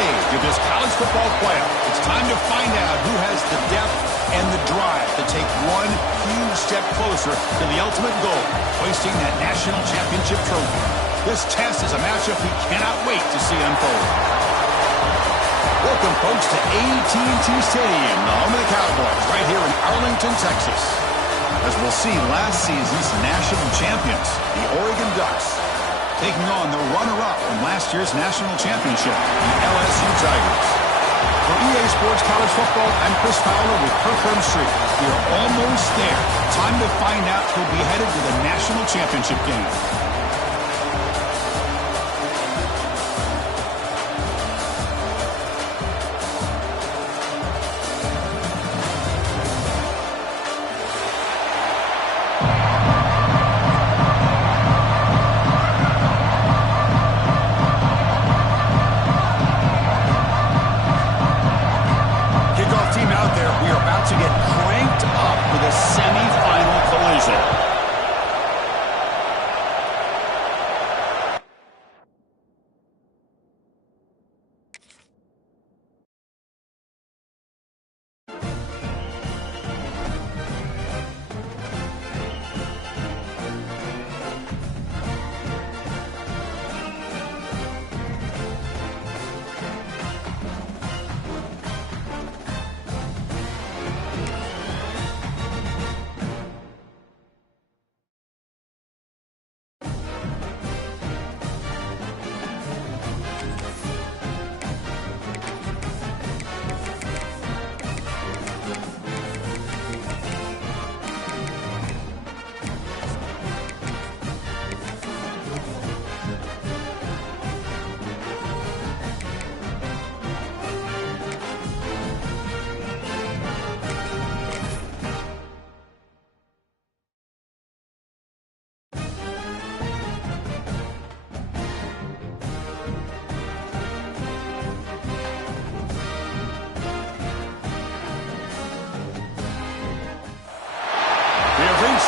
stage of this college football playoff. It's time to find out who has the depth and the drive to take one huge step closer to the ultimate goal, hoisting that national championship trophy. This test is a matchup we cannot wait to see unfold. Welcome, folks, to AT&T Stadium, the home of the Cowboys, right here in Arlington, Texas. As we'll see, last season's national champions, the Oregon Ducks, taking on the runner-up from last year's national championship, the LSU Tigers. For EA Sports College Football, I'm Chris Fowler with Kirk Herbstreit. We are almost there. Time to find out who'll be headed to the national championship game.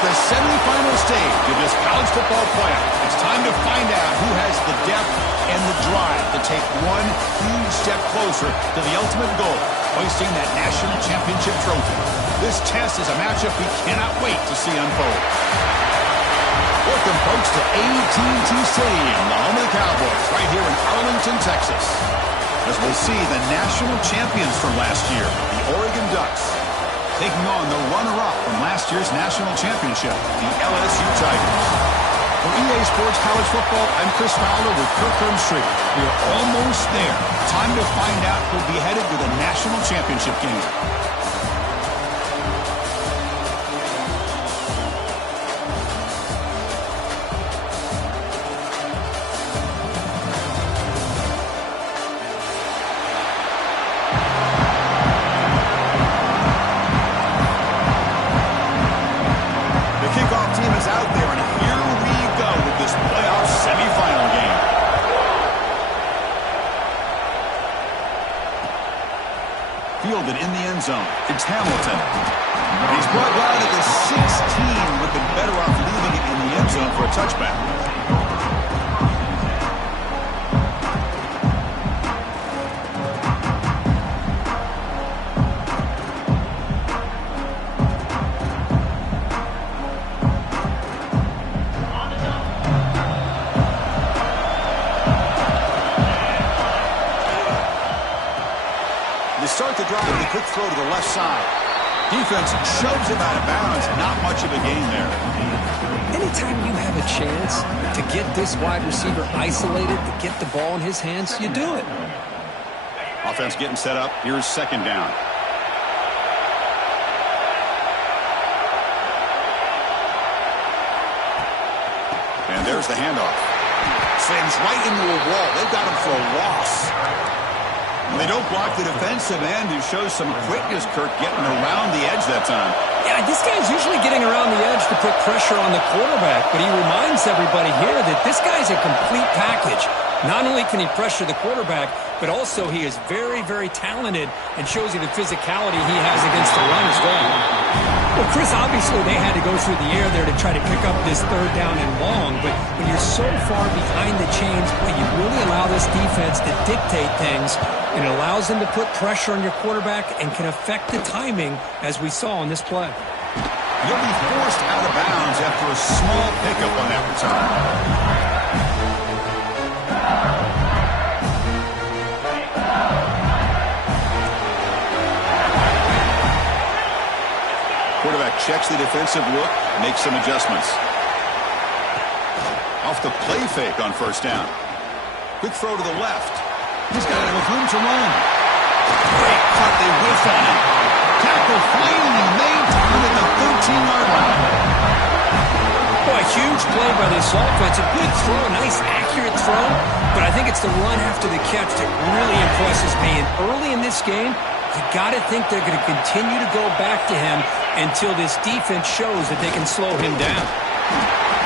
The semifinal stage of this college football playoff. It's time to find out who has the depth and the drive to take one huge step closer to the ultimate goal, hoisting that national championship trophy. This test is a matchup we cannot wait to see unfold. Welcome, folks, to AT&T Stadium, the home of the Cowboys, right here in Arlington, Texas. As we'll see, the national champions from last year, the Oregon Ducks, taking on the runner-up from last year's national championship, the LSU Tigers. For EA Sports College Football, I'm Chris Fowler with Kirk Herbstreit. We are almost there. Time to find out who'll be headed to the national championship game. Fielded in the end zone. It's Hamilton. And he's brought down at the 16. Would have been better off leaving it in the end zone for a touchback. Start the drive with a quick throw to the left side. Defense shoves him out of bounds. Not much of a gain there. Anytime you have a chance to get this wide receiver isolated, to get the ball in his hands, you do it. Offense getting set up. Here's second down. And there's the handoff. Slams right into a wall. They've got him for a loss. They don't block the defensive end, who shows some quickness, Kirk, getting around the edge that time. Yeah, this guy's usually getting around the edge to put pressure on the quarterback, but he reminds everybody here that this guy's a complete package. Not only can he pressure the quarterback, but also he is very, very talented and shows you the physicality he has against the run as well. Well, Chris, obviously they had to go through the air there to try to pick up this third down and long, but when you're so far behind the chains, you really allow this defense to dictate things, and it allows them to put pressure on your quarterback and can affect the timing, as we saw on this play. You'll be forced out of bounds after a small pickup on that return. Quarterback checks the defensive look, makes some adjustments. Off the play fake on first down. Quick throw to the left. He's got it with room to run. Great cut, they whiff on him. Tackle finally made down at the 13-yard line. Boy, a huge play by this offense. A good throw, a nice accurate throw, but I think it's the run after the catch that really impresses me. And early in this game, you got to think they're going to continue to go back to him until this defense shows that they can slow him down.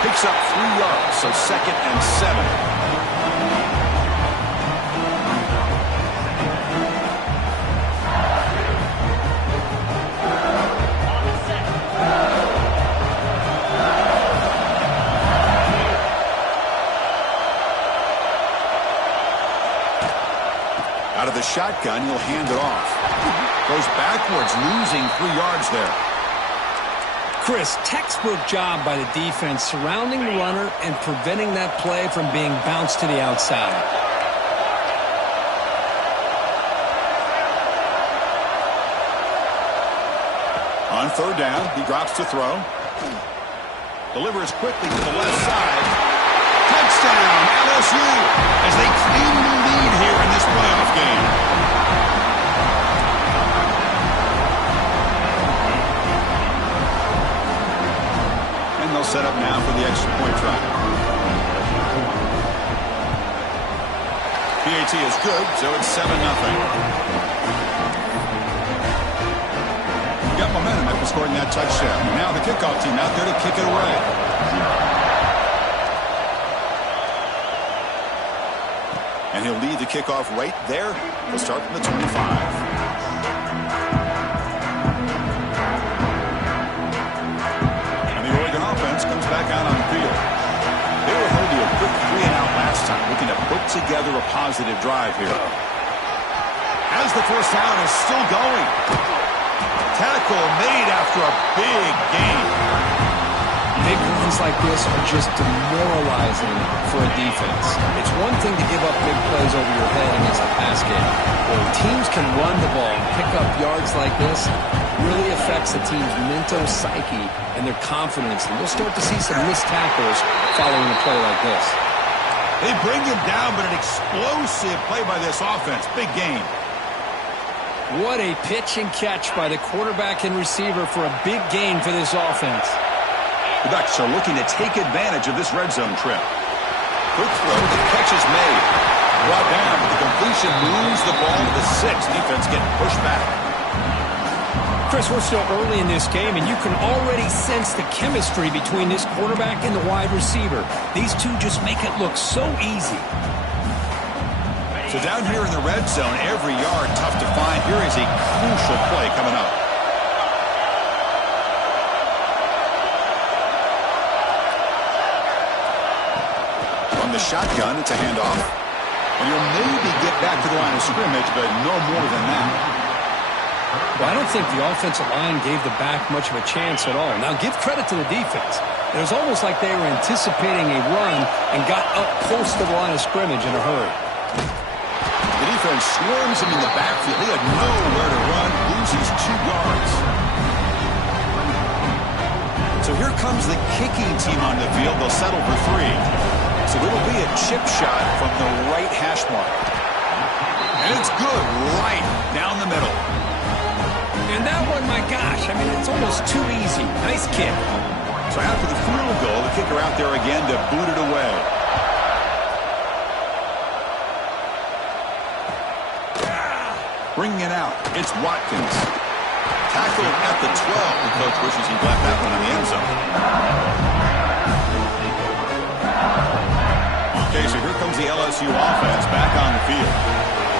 Picks up 3 yards, so 2nd and 7. Out of the shotgun, he'll hand it off. Goes backwards, losing 3 yards there. Chris, textbook job by the defense surrounding the runner and preventing that play from being bounced to the outside. On third down, he drops to throw. Delivers quickly to the left side. Touchdown, LSU, as they claim the lead here in this playoff game. And they'll set up now for the extra point try. PAT is good, so it's 7-0. Got momentum after scoring that touchdown. Now the kickoff team out there to kick it away. And he'll lead the kickoff right there. He'll start from the 25. And the Oregon offense comes back out on the field. They were held to a quick 3-and-out last time, looking to put together a positive drive here. As the first down is still going. Tackle made after a big gain. Big runs like this are just demoralizing for a defense. It's one thing to give up big plays over your head against the pass game. When teams can run the ball and pick up yards like this, really affects the team's mental psyche and their confidence. And you'll start to see some missed tackles following a play like this. They bring him down, but an explosive play by this offense. Big gain. What a pitch and catch by the quarterback and receiver for a big gain for this offense. The Ducks are looking to take advantage of this red zone trip. Quick throw, the catch is made. Brought down, but the completion moves the ball to the 6. Defense getting pushed back. Chris, we're still early in this game, and you can already sense the chemistry between this quarterback and the wide receiver. These two just make it look so easy. So down here in the red zone, every yard tough to find. Here is a crucial play coming up. From the shotgun, it's a handoff. And you'll maybe get back to the line of scrimmage, but no more than that. Well, I don't think the offensive line gave the back much of a chance at all. Now, give credit to the defense. It was almost like they were anticipating a run and got up close to the line of scrimmage in a hurry. The defense swarms him in the backfield. He had nowhere to run, loses 2 yards. So here comes the kicking team on the field. They'll settle for 3. So it'll be a chip shot from the right hash mark. And it's good right down the middle. And that one, my gosh, I mean, it's almost too easy. Nice kick. So after the field goal, the kicker out there again to boot it away. Bringing it out, it's Watkins. Tackled at the 12. The coach wishes he'd left that one in the end zone. Okay, so here comes the LSU offense back on the field.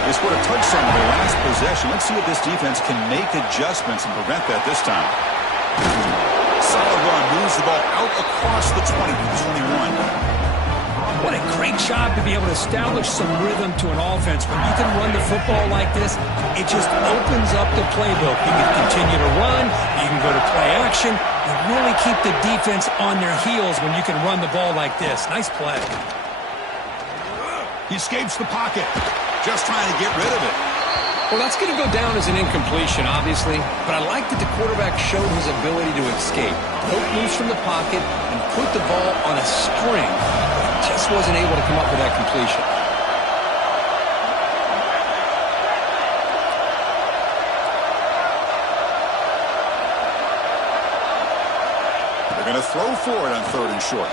They scored a touchdown in their last possession. Let's see if this defense can make adjustments and prevent that this time. Solid run. Moves the ball out across the 20. He's only one. What a great job to be able to establish some rhythm to an offense. When you can run the football like this, it just opens up the playbook. You can continue to run. You can go to play action. You really keep the defense on their heels when you can run the ball like this. Nice play. He escapes the pocket. Just trying to get rid of it. Well, that's going to go down as an incompletion, obviously, but I like that the quarterback showed his ability to escape, poke loose from the pocket, and put the ball on a string. He just wasn't able to come up with that completion. They're going to throw for it on 3rd and short.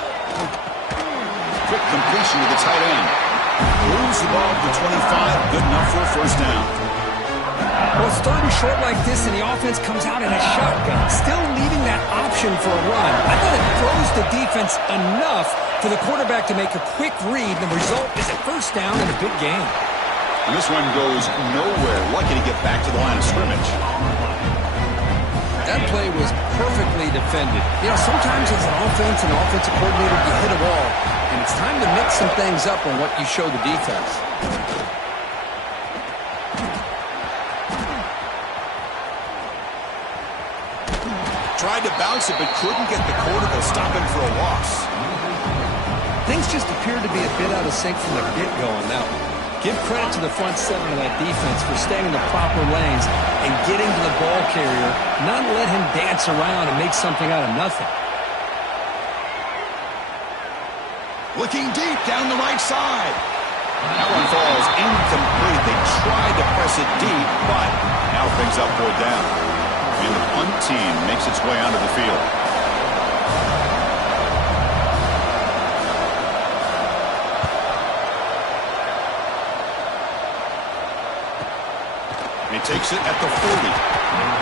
Quick completion to the tight end. Moves the ball to the 25. Good enough for a 1st down. Well, it's 3rd and short like this, and the offense comes out in a shotgun, still leaving that option for a run. I thought it throws the defense enough for the quarterback to make a quick read. The result is a 1st down and a big gain. And this one goes nowhere. Lucky to get back to the line of scrimmage. That play was perfectly defended. You know, sometimes as an offense and offensive coordinator, you hit a wall, and it's time to mix some things up on what you show the defense. Tried to bounce it, but couldn't get the quarter to stop him for a loss. Things just appeared to be a bit out of sync from the get-go on that one. Give credit to the front 7 of that defense for staying in the proper lanes and getting to the ball carrier, not let him dance around and make something out of nothing. Looking deep down the right side. That one falls incomplete. They tried to press it deep, but now brings up 4th down. And the punt team makes its way onto the field. He takes it at the 40.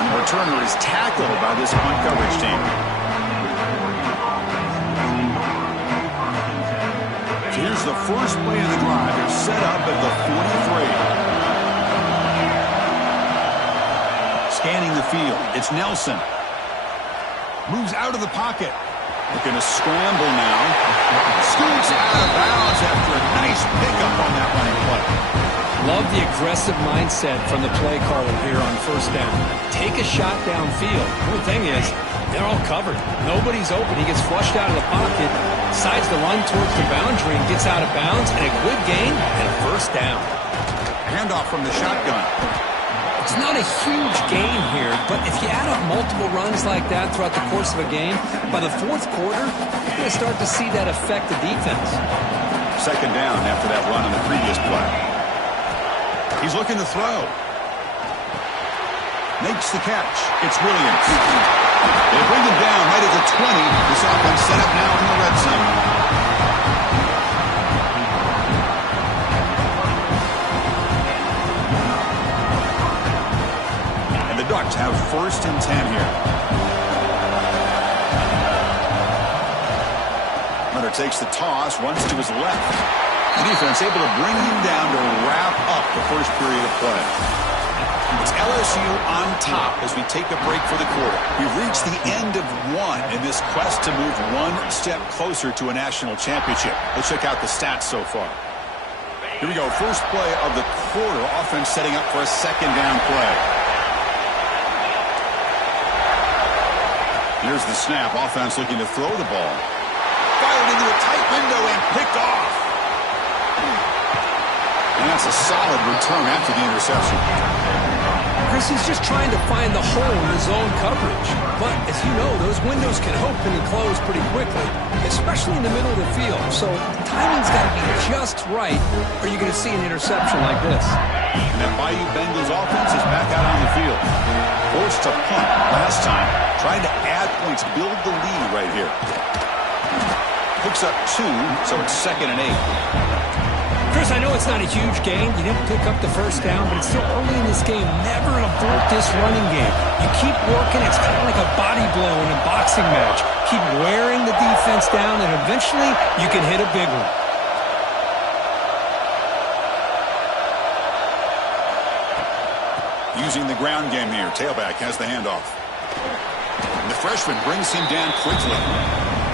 And the returner is tackled by this punt coverage team. So here's the first play of the drive. They're set up at the 43. Scanning the field. It's Nelson. Moves out of the pocket. Looking to scramble now. Scoots out of bounds after a nice pickup on that running play. Love the aggressive mindset from the play caller here on 1st down. Take a shot downfield. The thing is, they're all covered. Nobody's open. He gets flushed out of the pocket, decides to run towards the boundary and gets out of bounds, and a good gain and a 1st down. Handoff from the shotgun. It's not a huge gain here, but if you add up multiple runs like that throughout the course of a game, by the 4th quarter, you're going to start to see that affect the defense. 2nd down after that run on the previous play. He's looking to throw. Makes the catch. It's Williams. They bring him down right at the 20. This offense set up now in the red zone. And the Ducks have 1st and 10 here. Hunter takes the toss, runs to his left. The defense able to bring him down to wrap up the 1st period of play. It's LSU on top as we take a break for the quarter. We've reached the end of one in this quest to move one step closer to a national championship. Let's check out the stats so far. Here we go. First play of the quarter. Offense setting up for a 2nd down play. Here's the snap. Offense looking to throw the ball. Fired into a tight window and picked off. And that's a solid return after the interception. Chris, he's just trying to find the hole in his zone coverage. But, as you know, those windows can open and close pretty quickly, especially in the middle of the field. So, the timing's got to be just right, or you're going to see an interception like this. And that Bayou Bengals offense is back out on the field. Forced to punt last time. Trying to add points, build the lead right here. Picks up 2, so it's 2nd and 8. Chris, I know it's not a huge gain. You didn't pick up the 1st down, but it's still early in this game. Never abort this running game. You keep working. It's kind of like a body blow in a boxing match. Keep wearing the defense down, and eventually you can hit a big one. Using the ground game here. Tailback has the handoff. The freshman brings him down quickly.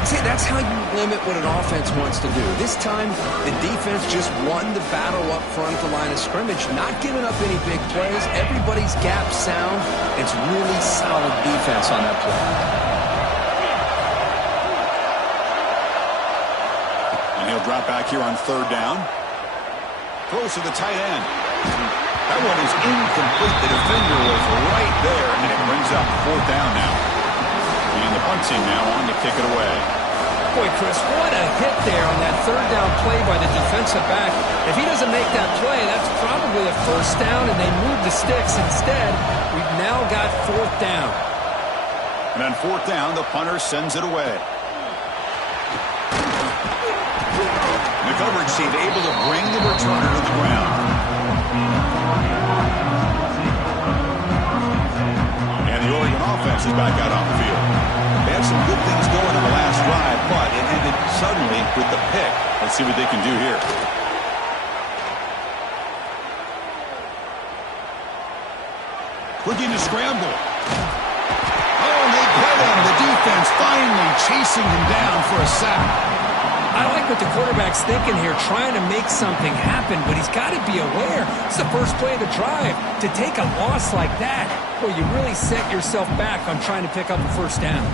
See, that's how you limit what an offense wants to do. This time, the defense just won the battle up front at the line of scrimmage, not giving up any big plays. Everybody's gap sound. It's really solid defense on that play. And he'll drop back here on third down. Throws to the tight end. That one is incomplete. The defender was right there, and it brings up fourth down now. And the punt team now on to kick it away. Boy, Chris, what a hit there on that third down play by the defensive back. If he doesn't make that play, that's probably a first down, and they move the sticks instead. We've now got fourth down. And on fourth down, the punter sends it away. The coverage team able to bring the returner to the ground. And the Oregon offense is back out on the field. They had some good things going on the last drive, but it ended suddenly with the pick. Let's see what they can do here. Looking to scramble. Oh, and they get him. The defense finally chasing him down for a sack. I like what the quarterback's thinking here, trying to make something happen, but he's got to be aware. It's the first play of the drive. To take a loss like that, well, you really set yourself back on trying to pick up a first down.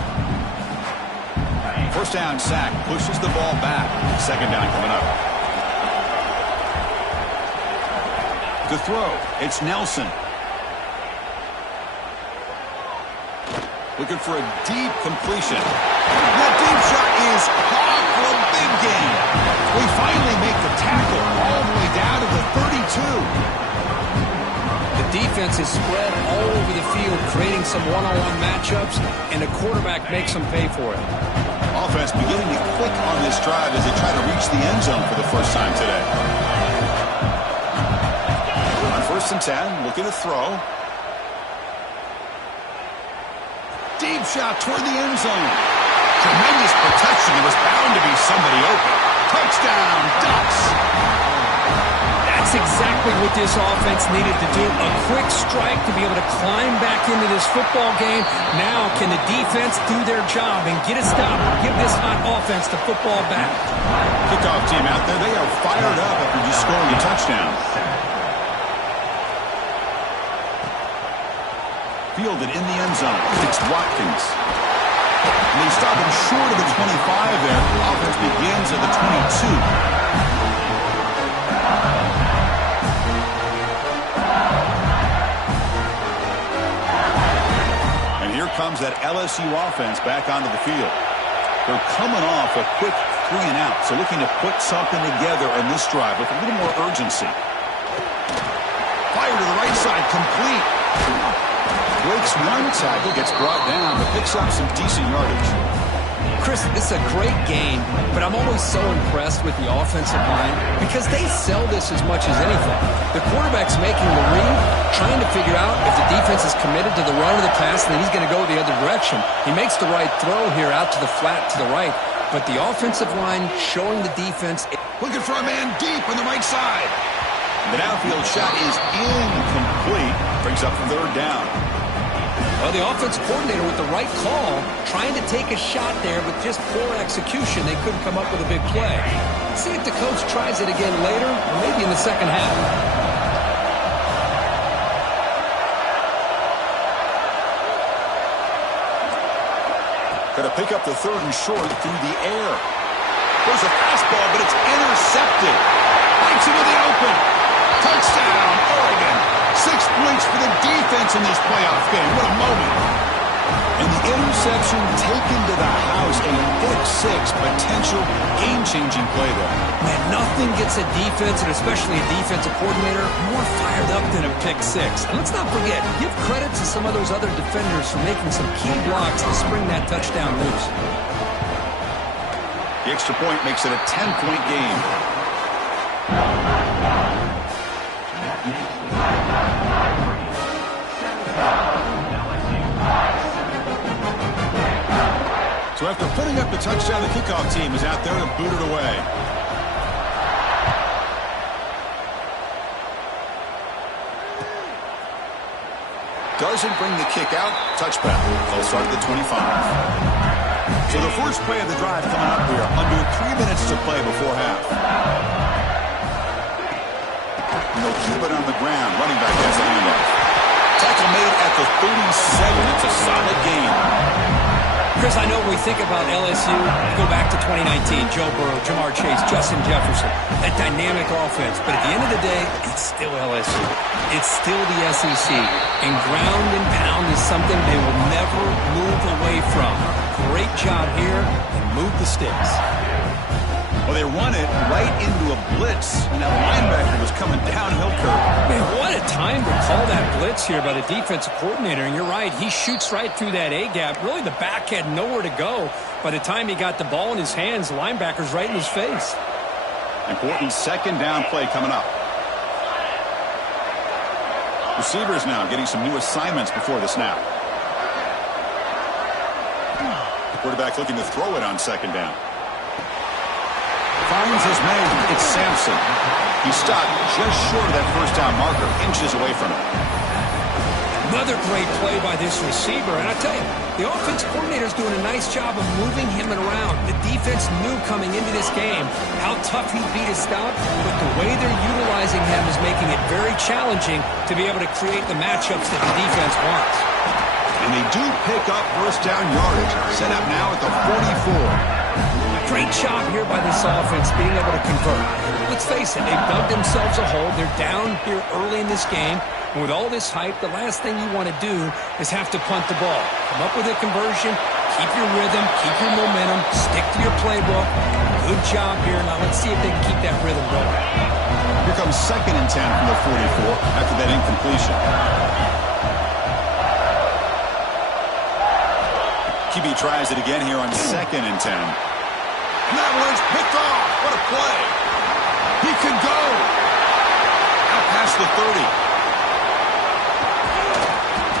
First down sack pushes the ball back. Second down coming up. To throw, it's Nelson. Looking for a deep completion. That deep shot is caught for a big gain. We finally make the tackle all the way down to the 32. The defense is spread all over the field, creating some one-on-one matchups, and the quarterback makes them pay for it. Offense beginning to click on this drive as they try to reach the end zone for the first time today. On 1st and 10, looking to throw. Deep shot toward the end zone. Tremendous protection. There was bound to be somebody open. Touchdown, Ducks. That's exactly what this offense needed to do. A quick strike to be able to climb back into this football game. Now can the defense do their job and get a stop? Give this hot offense the football back. Kickoff team out there. They are fired up after just scoring a touchdown. Fielded in the end zone. It's Watkins. And they stop him short of the 25 there. Offense begins at the 22. And here comes that LSU offense back onto the field. They're coming off a quick 3 and out, so looking to put something together in this drive with a little more urgency. Fire to the right side, complete. Breaks one tackle, gets brought down, but picks up some decent yardage. Chris, this is a great game, but I'm always so impressed with the offensive line because they sell this as much as anything. The quarterback's making the read, trying to figure out if the defense is committed to the run or the pass, and then he's going to go the other direction. He makes the right throw here out to the flat to the right, but the offensive line showing the defense. Looking for a man deep on the right side. The downfield shot is incomplete. Brings up third down. Well, the offense coordinator with the right call, trying to take a shot there, but just poor execution. They couldn't come up with a big play. See if the coach tries it again later, or maybe in the second half. Going to pick up the third and short through the air. There's a fastball, but it's intercepted. Bites into the open. Touchdown, Oregon. 6 points for the defense in this playoff game. What a moment. And the interception taken to the house. A pick 6 potential game-changing play there. Man, nothing gets a defense, and especially a defensive coordinator, more fired up than a pick 6. And let's not forget, give credit to some of those other defenders for making some key blocks to spring that touchdown loose. The extra point makes it a 10-point game. So after putting up the touchdown, the kickoff team is out there to boot it away. Doesn't bring the kick out. Touchback. They'll start at the 25. So the first play of the drive coming up here. Under 3 minutes to play before half. And they'll keep it on the ground. Running back has the handoff. Tackle made at the 37. It's a solid game. Chris, I know when we think about LSU, we go back to 2019, Joe Burrow, Jamar Chase, Justin Jefferson, that dynamic offense. But at the end of the day, it's still LSU. It's still the SEC. And ground and pound is something they will never move away from. Great job here, and move the sticks. Well, they run it right into a blitz, and that linebacker was coming downhill curve. Man, what a time to call that blitz here by the defensive coordinator. And you're right, he shoots right through that A-gap. Really, the back had nowhere to go. By the time he got the ball in his hands, the linebacker's right in his face. Important second down play coming up. Receivers now getting some new assignments before the snap. Quarterback looking to throw it on second down. Finds his man. It's Sampson. He stopped just short of that first down marker, inches away from it. Another great play by this receiver. And I tell you, the offense coordinator's doing a nice job of moving him around. The defense knew coming into this game how tough he'd be to stop, but the way they're utilizing him is making it very challenging to be able to create the matchups that the defense wants. And they do pick up first down yardage. Set up now at the 44. Great job here by this offense being able to convert. Let's face it, they've dug themselves a hole. They're down here early in this game. And with all this hype, the last thing you want to do is have to punt the ball. Come up with a conversion, keep your rhythm, keep your momentum, stick to your playbook. Good job here. Now let's see if they can keep that rhythm going. Here comes 2nd and 10 from the 44 after that incompletion. QB tries it again here on 2nd and 10. And that one's picked off. What a play. He can go. Out past the 30.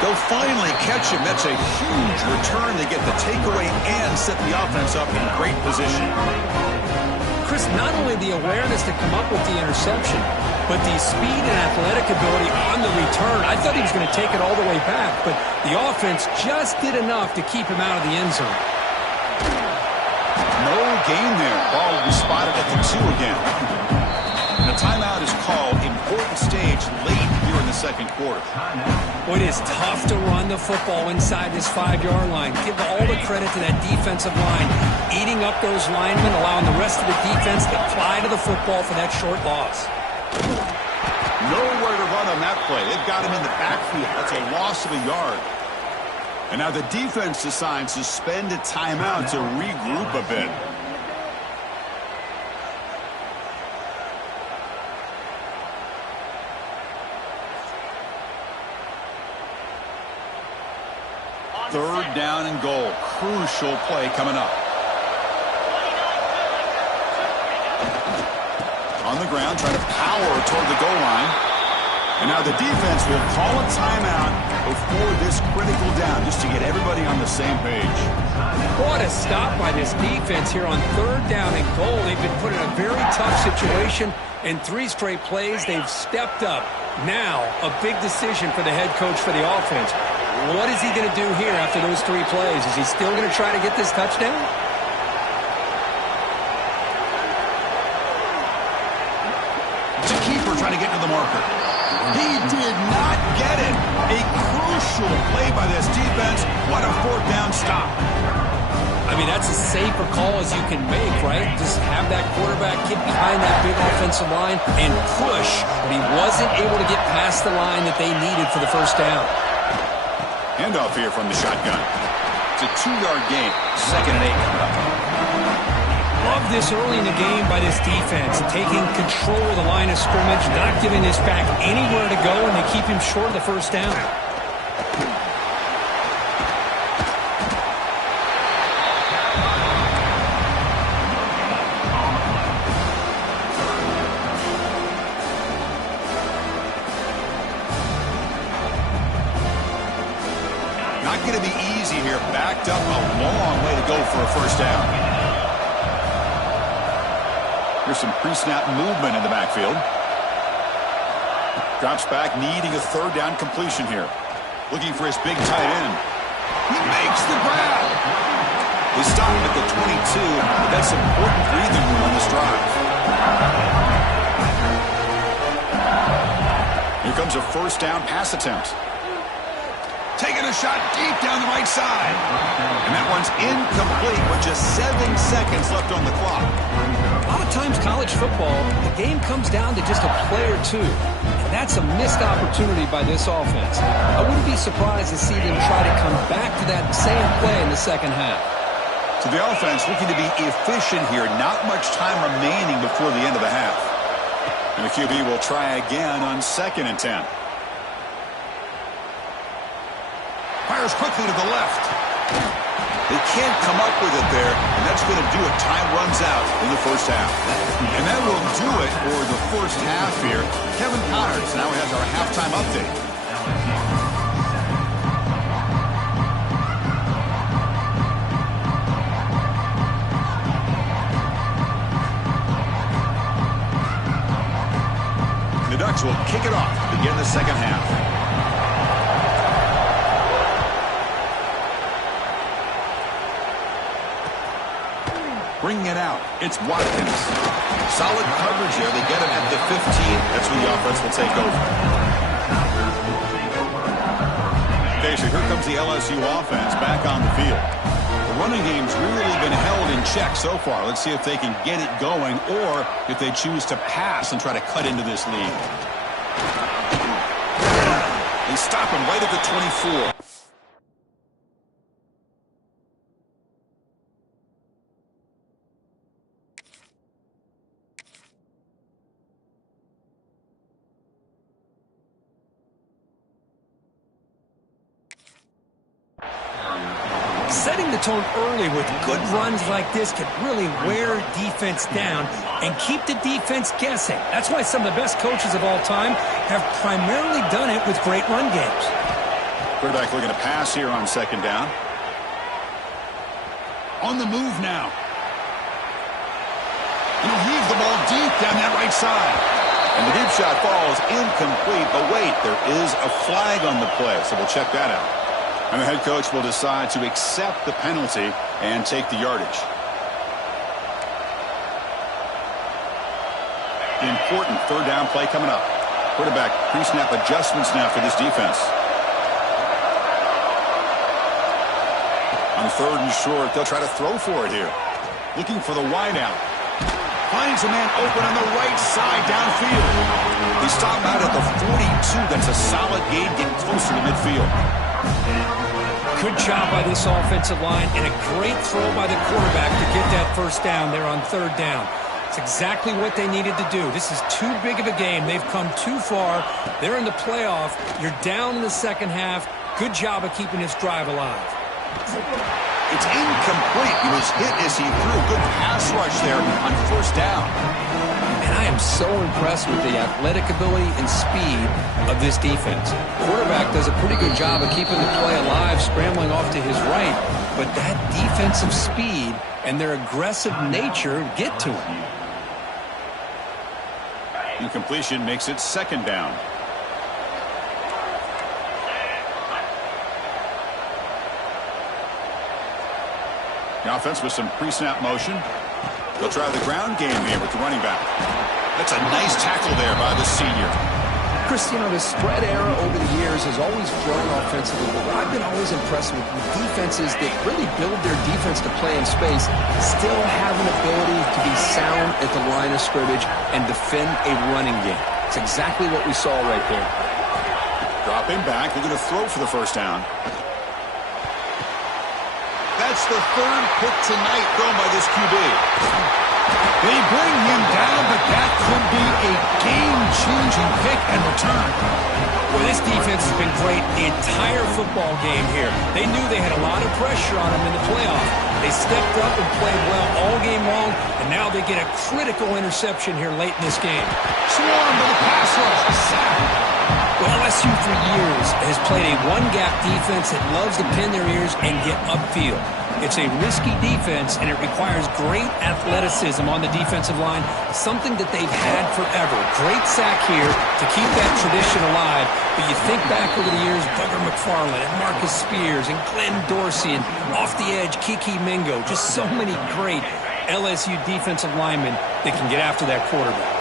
They'll finally catch him. That's a huge return. They get the takeaway and set the offense up in great position. Chris, not only the awareness to come up with the interception, but the speed and athletic ability on the return. I thought he was going to take it all the way back, but the offense just did enough to keep him out of the end zone. No gain there. Ball will be spotted at the 2 again. And a timeout is called. Important stage late here in the second quarter. Well, it is tough to run the football inside this 5-yard line. Give all the credit to that defensive line, eating up those linemen, allowing the rest of the defense to fly to the football for that short loss. Nowhere to run on that play. They've got him in the backfield. That's a loss of a yard. And now the defense decides to spend a timeout to regroup a bit. Third down and goal. Crucial play coming up. On the ground, trying to power toward the goal line. And now the defense will call a timeout before this critical down, just to get everybody on the same page. What a stop by this defense here on third down and goal. They've been put in a very tough situation. In 3 straight plays, they've stepped up. Now, a big decision for the head coach for the offense. What is he going to do here after those 3 plays? Is he still going to try to get this touchdown? It's a keeper trying to get to the marker. He did not get it. A crucial play by this defense. What a 4th down stop. I mean, that's as safe a call as you can make, right? Just have that quarterback get behind that big offensive line and push. But he wasn't able to get past the line that they needed for the first down. Handoff here from the shotgun. It's a 2-yard gain. 2nd and 8 coming up. Love this early in the game by this defense, taking control of the line of scrimmage, not giving this back anywhere to go, and they keep him short of the first down. Not going to be easy here. Backed up a long way to go for a first down. Here's some pre-snap movement in the backfield. Drops back, needing a 3rd down completion here. Looking for his big tight end. He makes the grab. They stop him at the 22, but that's important breathing room on this drive. Here comes a first down pass attempt. Taking a shot deep down the right side. And that one's incomplete with just 7 seconds left on the clock. A lot of times college football, the game comes down to just a play or two. And that's a missed opportunity by this offense. I wouldn't be surprised to see them try to come back to that same play in the second half. So the offense looking to be efficient here. Not much time remaining before the end of the half. And the QB will try again on 2nd and 10. Fires quickly to the left. They can't come up with it there, and that's going to do it. Time runs out in the first half. And that will do it for the first half here. Kevin Connors now has our halftime update. The Ducks will kick it off to begin the second half. Bringing it out, it's Watkins. Solid coverage there. They get him at the 15. That's when the offense will take over. Okay, so here comes the LSU offense back on the field. The running game's really been held in check so far. Let's see if they can get it going or if they choose to pass and try to cut into this lead. They stop him right at the 24. Setting the tone early with good runs like this can really wear defense down and keep the defense guessing. That's why some of the best coaches of all time have primarily done it with great run games. Quarterback looking to pass here on 2nd down. On the move now. And he'll heave the ball deep down that right side. And the deep shot falls incomplete. But wait, there is a flag on the play, so we'll check that out. And the head coach will decide to accept the penalty and take the yardage. Important 3rd down play coming up. Quarterback pre-snap adjustments now for this defense. On 3rd and short, they'll try to throw for it here. Looking for the wideout. Finds a man open on the right side downfield. They stop out at the 42. That's a solid gain, getting closer to midfield. Good job by this offensive line and a great throw by the quarterback to get that first down there on 3rd down. It's exactly what they needed to do. This is too big of a game. They've come too far. They're in the playoff. You're down in the second half. Good job of keeping this drive alive. It's incomplete. He was hit as he threw. Good pass rush there on 1st down. And I am so impressed with the athletic ability and speed of this defense. Quarterback does a pretty good job of keeping the play alive, scrambling off to his right, but that defensive speed and their aggressive nature get to him. Incompletion makes it 2nd down. The offense with some pre-snap motion. They'll try the ground game here with the running back. That's a nice tackle there by the senior. Chris, you know, the spread era over the years has always grown offensively, but I've been always impressed with defenses that really build their defense to play in space, still have an ability to be sound at the line of scrimmage and defend a running game. It's exactly what we saw right there. Dropping back, they're going to throw for the 1st down. That's the 3rd pick tonight thrown by this QB. They bring him down, but that could be a game-changing pick and return. Well, this defense has been great the entire football game here. They knew they had a lot of pressure on them in the playoff. They stepped up and played well all game long, and now they get a critical interception here late in this game. Swarmed by the pass rush. Sack. Well, LSU for years has played a one-gap defense that loves to pin their ears and get upfield. It's a risky defense, and it requires great athleticism on the defensive line, something that they've had forever. Great sack here to keep that tradition alive. But you think back over the years, Booger McFarland and Marcus Spears and Glenn Dorsey and off the edge, Kiki Mingo. Just so many great LSU defensive linemen that can get after that quarterback.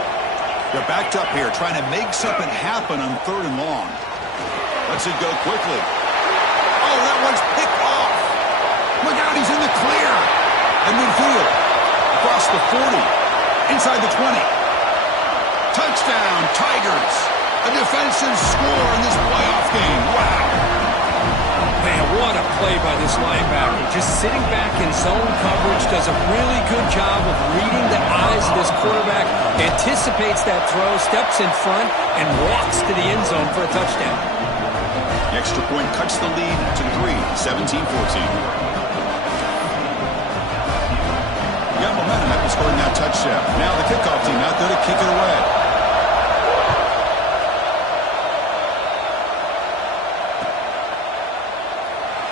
They're backed up here, trying to make something happen on 3rd and long. Lets it go quickly. Oh, that one's picked off. Look out, he's in the clear. And midfield. Across the 40. Inside the 20. Touchdown, Tigers. A defensive score in this playoff game. Wow. Man, what a play by this linebacker. Just sitting back in zone coverage, does a really good job of reading the eyes of this quarterback, anticipates that throw, steps in front, and walks to the end zone for a touchdown. The extra point cuts the lead to 3, 17-14. Got momentum after scoring that touchdown. Now the kickoff team out there to kick it away.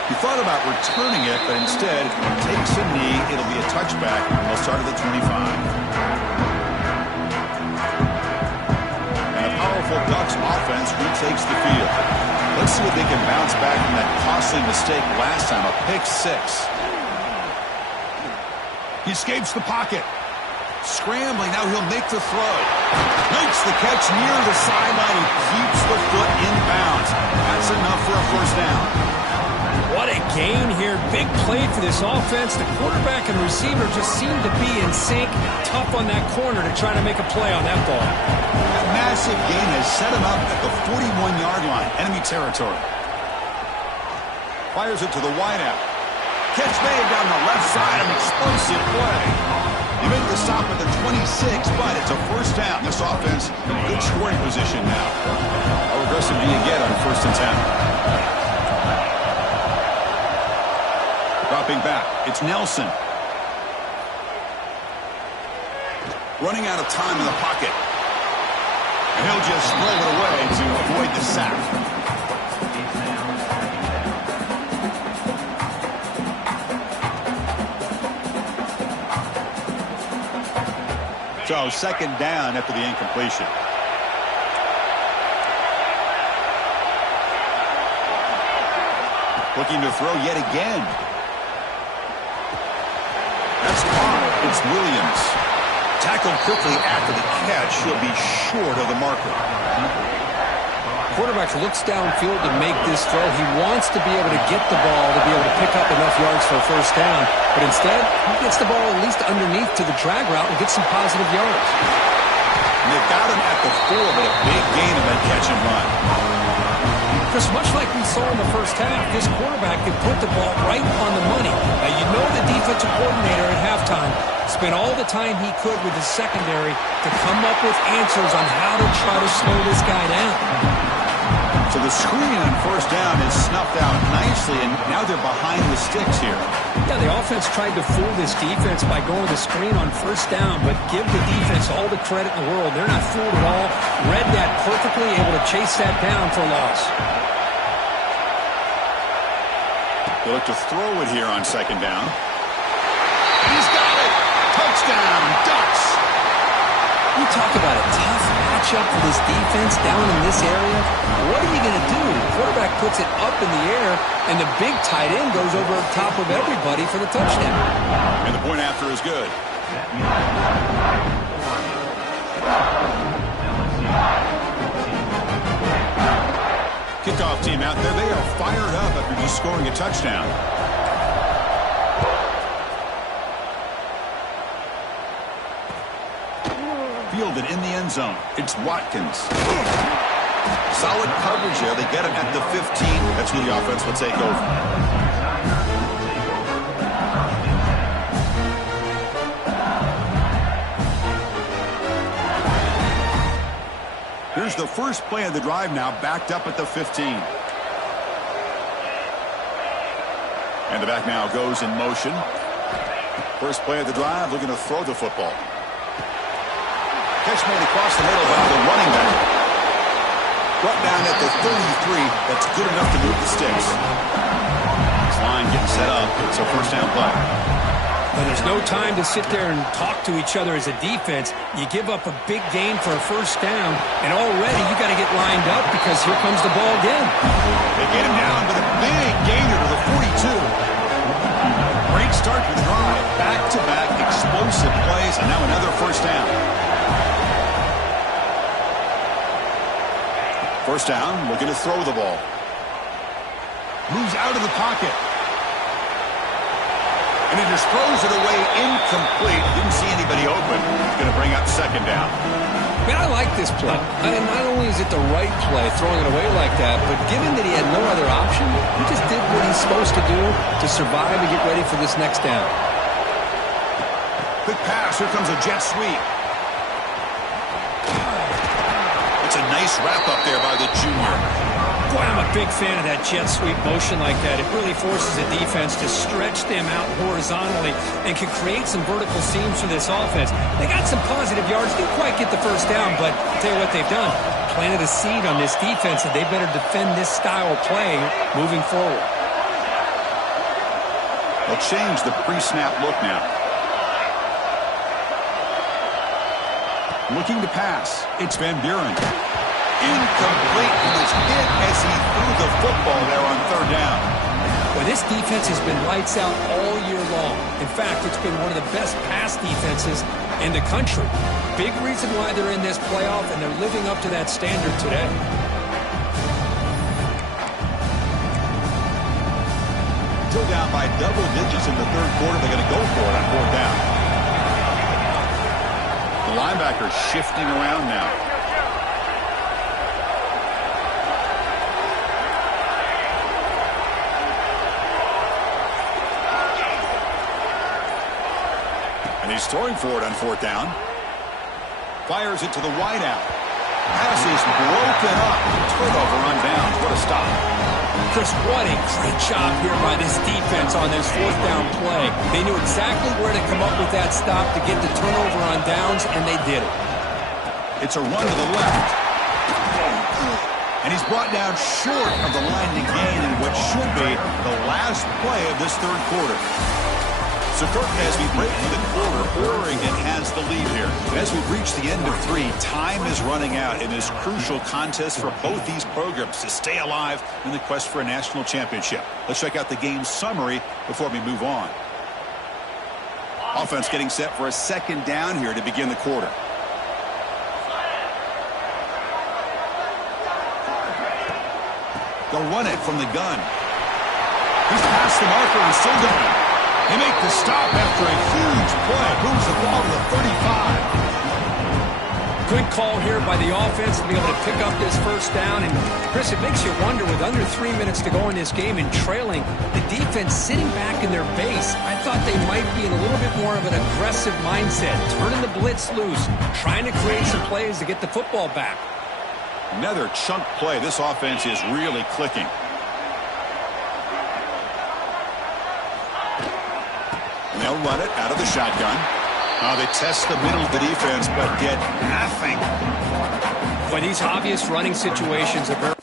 He thought about returning it, but instead takes a knee. It'll be a touchback. They'll start at the 25. And a powerful Ducks offense retakes the field. Let's see if they can bounce back from that costly mistake last time, a pick 6. He escapes the pocket. Scrambling, now he'll make the throw. Makes the catch near the sideline and keeps the foot in bounds. That's enough for a first down. What a gain here. Big play for this offense. The quarterback and receiver just seem to be in sync. Tough on that corner to try to make a play on that ball. That massive gain has set him up at the 41-yard line. Enemy territory. Fires it to the wideout. Catch made down the left side. An explosive play. They make the stop at the 26, but it's a first down. This offense in good scoring position now. How aggressive do you get on 1st and 10? Dropping back, it's Nelson. Running out of time in the pocket. And he'll just throw it away to avoid the sack. So 2nd down after the incompletion. Looking to throw yet again. That's caught. It's Williams. Tackled quickly after the catch. He'll be short of the marker. Quarterback looks downfield to make this throw. He wants to be able to get the ball to be able to pick up enough yards for a first down. But instead, he gets the ball at least underneath to the drag route and gets some positive yards. And they've got him at the 4, but a big gain of that catch and run. Chris, much like we saw in the first half, this quarterback can put the ball right on the money. Now, you know the defensive coordinator at halftime spent all the time he could with his secondary to come up with answers on how to try to slow this guy down. So the screen on first down is snuffed out nicely, and now they're behind the sticks here. Yeah, the offense tried to fool this defense by going to the screen on first down, but give the defense all the credit in the world. They're not fooled at all. Read that perfectly, able to chase that down for a loss. They look to throw it here on 2nd down. He's got it! Touchdown, Ducks! You talk about a tough matchup for this defense down in this area. What are you going to do? The quarterback puts it up in the air, and the big tight end goes over the top of everybody for the touchdown. And the point after is good. Kickoff team out there. They are fired up after just scoring a touchdown. Fielded in the end zone. It's Watkins. Solid coverage there. They get him at the 15. That's where the offense will take over. Here's the first play of the drive now, backed up at the 15. And the back now goes in motion. First play of the drive, looking to throw the football. Catch made across the middle by the running back. Brought down at the 33. That's good enough to move the sticks. This line line getting set up. It's a first down play. But there's no time to sit there and talk to each other as a defense. You give up a big gain for a first down, and already you got to get lined up because here comes the ball again. They get him down, but a big gainer to the 42. Great start to the drive. Back-to-back explosive plays, and now another first down. First down, looking to throw the ball. Moves out of the pocket. And he just throws it away incomplete. Didn't see anybody open. He's going to bring up second down. Man, I like this play. Not only is it the right play, throwing it away like that, but given that he had no other option, he just did what he's supposed to do to survive and get ready for this next down. Quick pass. Here comes a jet sweep. It's a nice wrap-up there by the junior. Boy, I'm a big fan of that jet sweep motion like that. It really forces a defense to stretch them out horizontally and can create some vertical seams for this offense. They got some positive yards. Didn't quite get the first down, but I'll tell you what they've done. Planted a seed on this defense, and they better defend this style of play moving forward. They'll change the pre-snap look now. Looking to pass. It's Van Buren. Incomplete. He was hit as he threw the football there on third down. Well, this defense has been lights out all year long. In fact, it's been one of the best pass defenses in the country. Big reason why they're in this playoff, and they're living up to that standard today. Still down by double digits in the third quarter. They're going to go for it on fourth down. The linebacker shifting around now. He's throwing for it on fourth down. Fires it to the wideout. Pass is broken up. Turnover on downs. What a stop. Chris, what a great job here by this defense on this fourth down play. They knew exactly where to come up with that stop to get the turnover on downs, and they did it. It's a run to the left. And he's brought down short of the line to gain in what should be the last play of this third quarter. So, Curtin, as we break for the quarter, Oregon has the lead here. As we've reached the end of three, time is running out in this crucial contest for both these programs to stay alive in the quest for a national championship. Let's check out the game summary before we move on. Offense getting set for a second down here to begin the quarter. They'll run it from the gun. He's past the marker and still going. They make the stop after a huge play. Moves the ball to the 35. Good call here by the offense to be able to pick up this first down. And, Chris, it makes you wonder, with under 3 minutes to go in this game and trailing, the defense sitting back in their base. I thought they might be in a little bit more of an aggressive mindset, turning the blitz loose, trying to create some plays to get the football back. Another chunk play. This offense is really clicking. They'll run it out of the shotgun. They test the middle of the defense, but get nothing. Boy, these obvious running situations are very...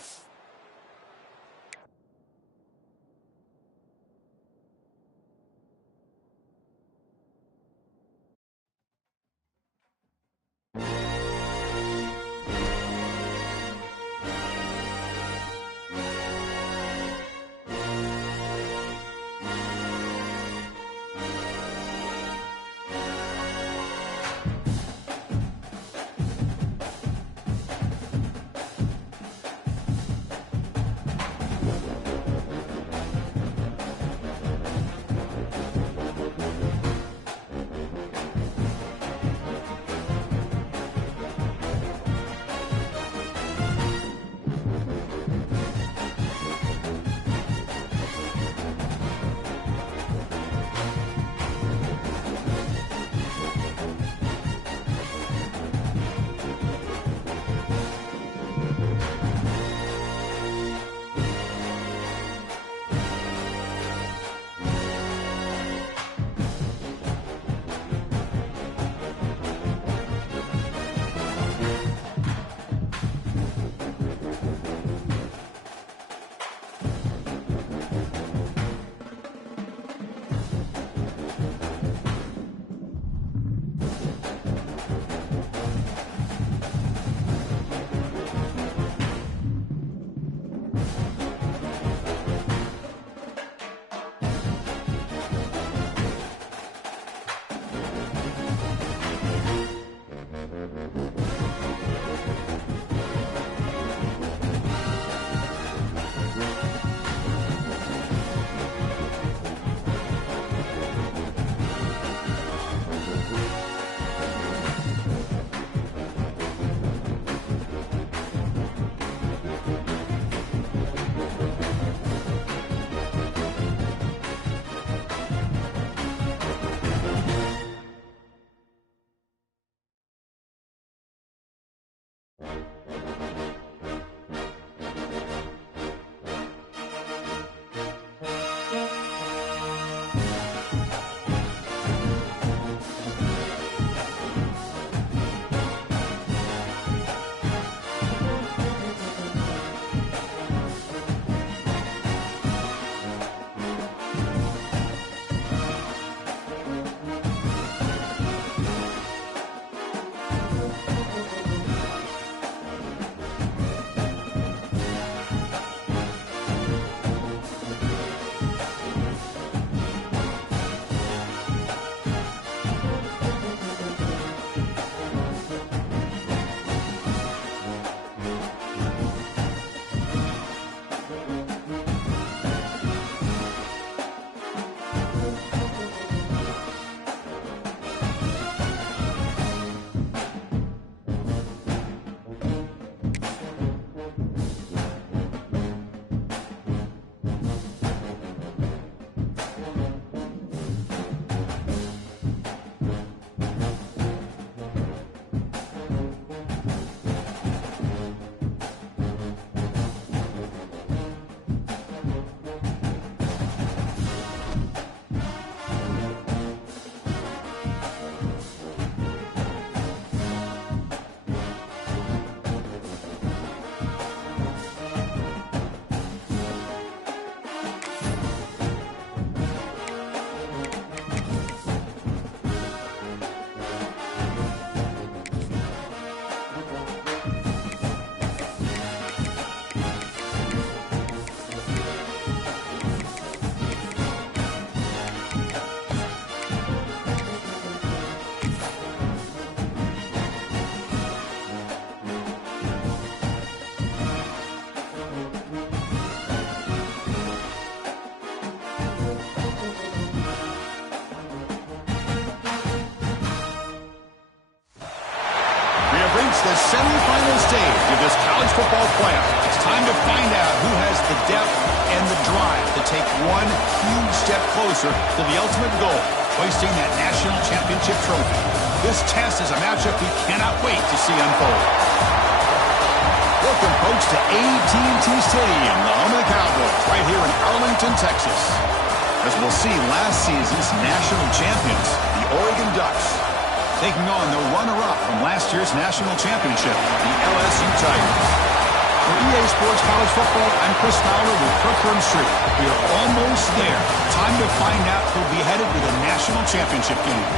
the semifinal stage of this college football playoff. It's time to find out who has the depth and the drive to take one huge step closer to the ultimate goal, hoisting that national championship trophy. This test is a matchup we cannot wait to see unfold. Welcome, folks, to AT&T Stadium, the home of the Cowboys, right here in Arlington, Texas. As we'll see, last season's national champions, the Oregon Ducks, taking on the runner-up from last year's national championship, the LSU Tigers. For EA Sports College Football, I'm Chris Fowler with Kirk Herbstreit. We are almost there. Time to find out who'll be headed to the national championship game.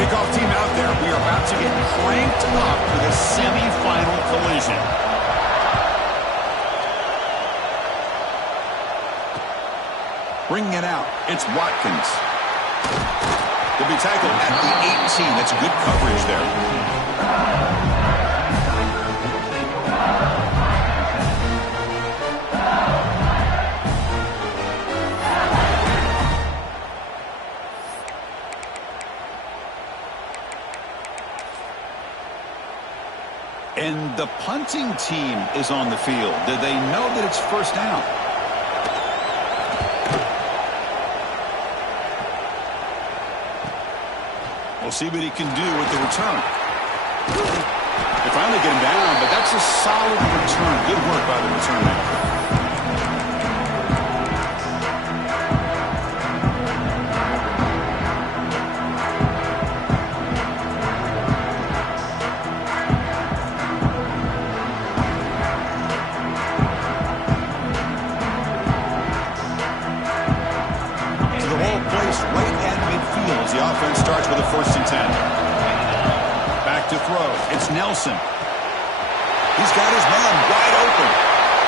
Kickoff team out there. We are about to get cranked up for the semifinal collision. Bringing it out, it's Watkins. He'll be tackled at the 18. That's good coverage there. And the punting team is on the field. Do they know that it's first down? We'll see what he can do with the return. They finally get him down, but that's a solid return. Good work by the return man. The offense starts with a 1st and 10. Back to throw. It's Nelson. He's got his man wide open.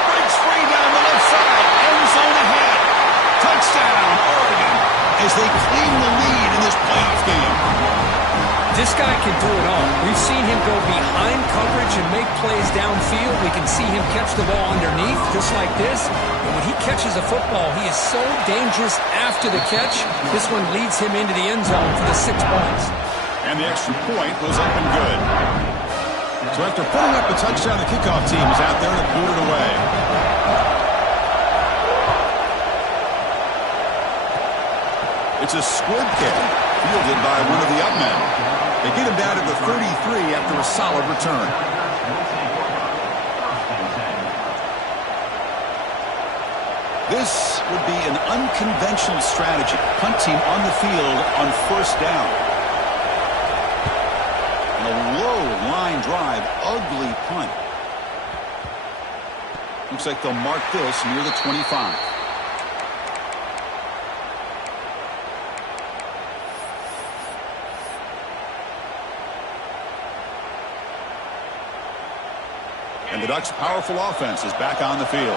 Breaks free down the left side. End zone ahead. Touchdown, Oregon, as they claim the lead in this playoff game. This guy can do it all. We've seen him go behind coverage and make plays downfield. We can see him catch the ball underneath, just like this. And when he catches a football, he is so dangerous after the catch. This one leads him into the end zone for the 6 points. And the extra point was up and good. So after putting up a touchdown, the kickoff team is out there to boot it away. It's a squib kick, fielded by one of the up men. They get him down to the 33 after a solid return. This would be an unconventional strategy. Punt team on the field on 1st down. And a low line drive, ugly punt. Looks like they'll mark this near the 25. And the Ducks' powerful offense is back on the field.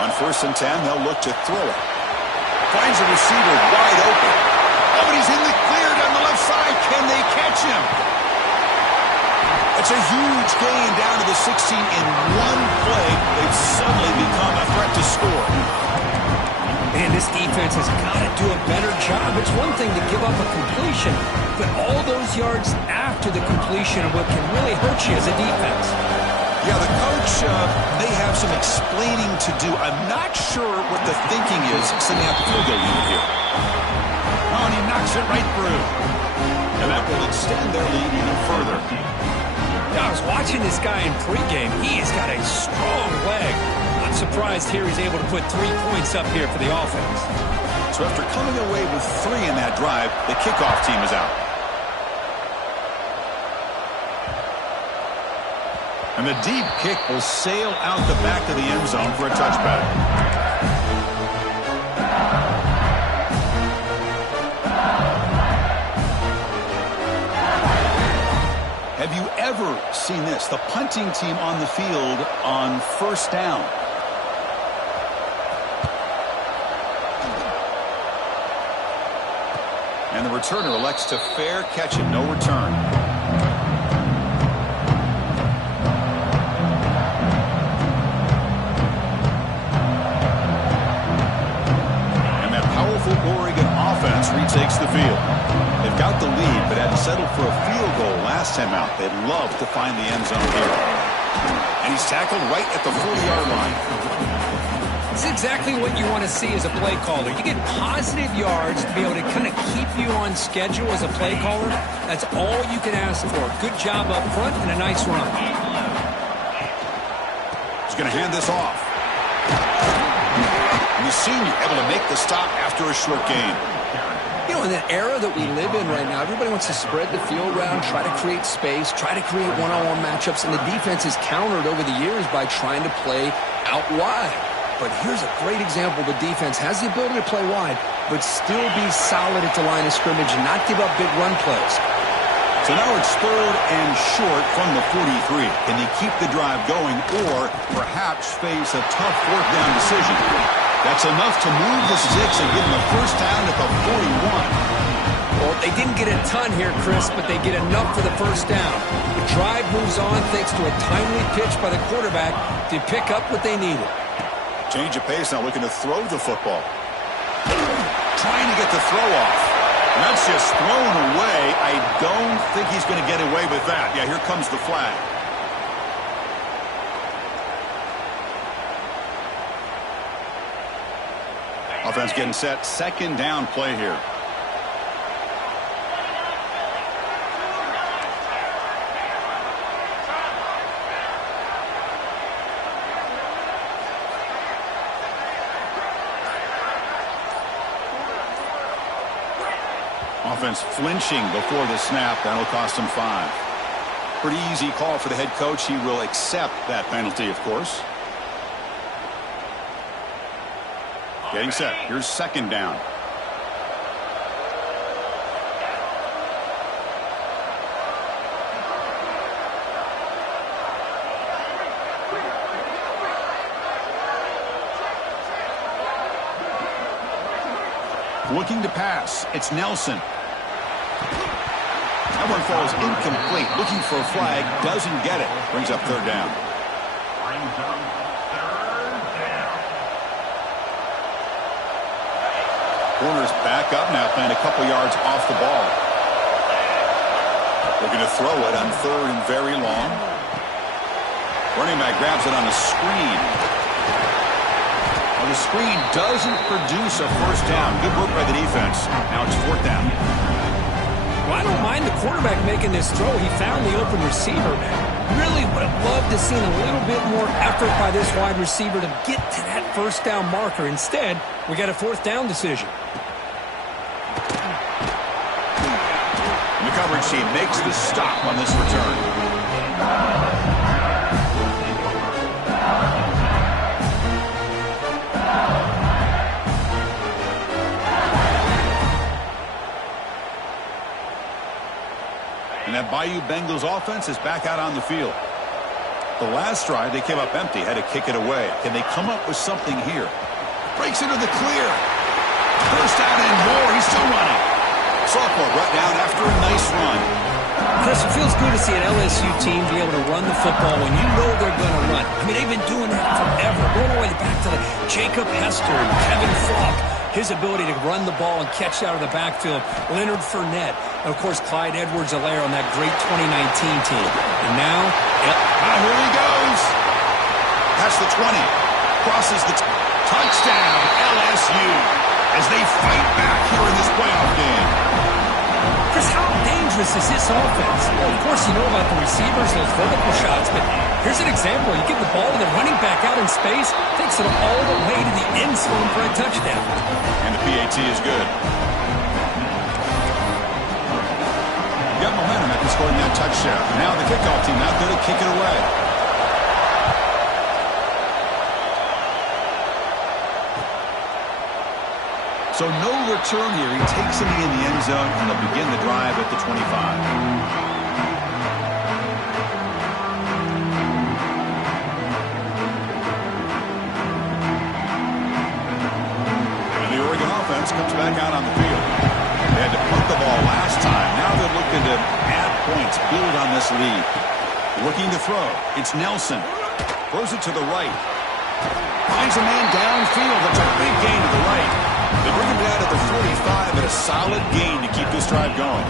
On 1st and 10, they'll look to throw it. Finds a receiver wide open. Oh, but he's in the clear down the left side. Can they catch him? It's a huge gain down to the 16 in one play. They've suddenly become a threat to score. Man, this defense has got to do a better job. It's one thing to give up a completion, but all those yards after the completion are what can really hurt you as a defense. Yeah, the coach may have some explaining to do. I'm not sure what the thinking is sending out the field goal unit here. Oh, and he knocks it right through. And that will extend their lead even further. Yeah, I was watching this guy in pregame. He has got a strong leg. Not surprised here he's able to put 3 points up here for the offense. So after coming away with 3 in that drive, the kickoff team is out. And the deep kick will sail out the back of the end zone for a touchback. Have you ever seen this? The punting team on the field on 1st down. And the returner elects to fair catch it. No return. And that powerful Oregon offense retakes the field. They've got the lead, but had to settle for a field goal last time out. They'd love to find the end zone here. And he's tackled right at the 40-yard line. This is exactly what you want to see as a play caller. You get positive yards to be able to kind of keep you on schedule as a play caller. That's all you can ask for. Good job up front and a nice run. He's going to hand this off. And the senior able to make the stop after a short gain. You know, in the era that we live in right now, everybody wants to spread the field around, try to create space, try to create one-on-one matchups, and the defense is countered over the years by trying to play out wide. But here's a great example. The defense has the ability to play wide, but still be solid at the line of scrimmage and not give up big run plays. So now it's 3rd and short from the 43. Can they keep the drive going or perhaps face a tough 4th down decision? That's enough to move the sticks and give them a first down at the 41. Well, they didn't get a ton here, Chris, but they get enough for the first down. The drive moves on thanks to a timely pitch by the quarterback to pick up what they needed. Change of pace now, looking to throw the football. Trying to get the throw off. And that's just thrown away. I don't think he's going to get away with that. Yeah, here comes the flag. Offense getting set. 2nd down play here. Offense flinching before the snap. That'll cost him 5. Pretty easy call for the head coach. He will accept that penalty, of course. Getting set. Here's 2nd down. Looking to pass. It's Nelson. That one falls incomplete. Looking for a flag. Doesn't get it. Brings up 3rd down. Corners back up now, playing a couple yards off the ball. Looking to throw it on 3rd and very long. Running back grabs it on a screen. Well, the screen doesn't produce a first down. Good work by the defense. Now it's 4th down. Well, I don't mind the quarterback making this throw. He found the open receiver. Really would have loved to see a little bit more effort by this wide receiver to get to that first down marker. Instead, we got a 4th down decision. And the coverage team makes the stop on this return. And that Bayou Bengals offense is back out on the field. The last drive, they came up empty, had to kick it away. Can they come up with something here? Breaks into the clear. First down and more. He's still running. Sophomore brought down after a nice run. Chris, it feels good to see an LSU team be able to run the football when you know they're going to run. I mean, they've been doing that forever. Going all the way back to Jacob Hester and Kevin Falk. His ability to run the ball and catch out of the backfield. Leonard Fournette. And, of course, Clyde Edwards-Helaire on that great 2019 team. And now... here he goes. That's the 20. Crosses the touchdown, LSU. As they fight back here in this playoff game. Chris, how dangerous is this offense? Well, of course, you know about the receivers, those vertical shots, but here's an example. You give the ball to the running back out in space, takes it all the way to the end zone for a touchdown. And the PAT is good. You got momentum after scoring that touchdown. Now the kickoff team out there to kick it away. So no return here. He takes it in the end zone, and they'll begin the drive at the 25. And the Oregon offense comes back out on the field. They had to punt looking to add points, build on this lead. Looking to throw. It's Nelson. Throws it to the right. Finds a man downfield. That's a big gain to the right. They bring him down to the 45 at a solid gain to keep this drive going.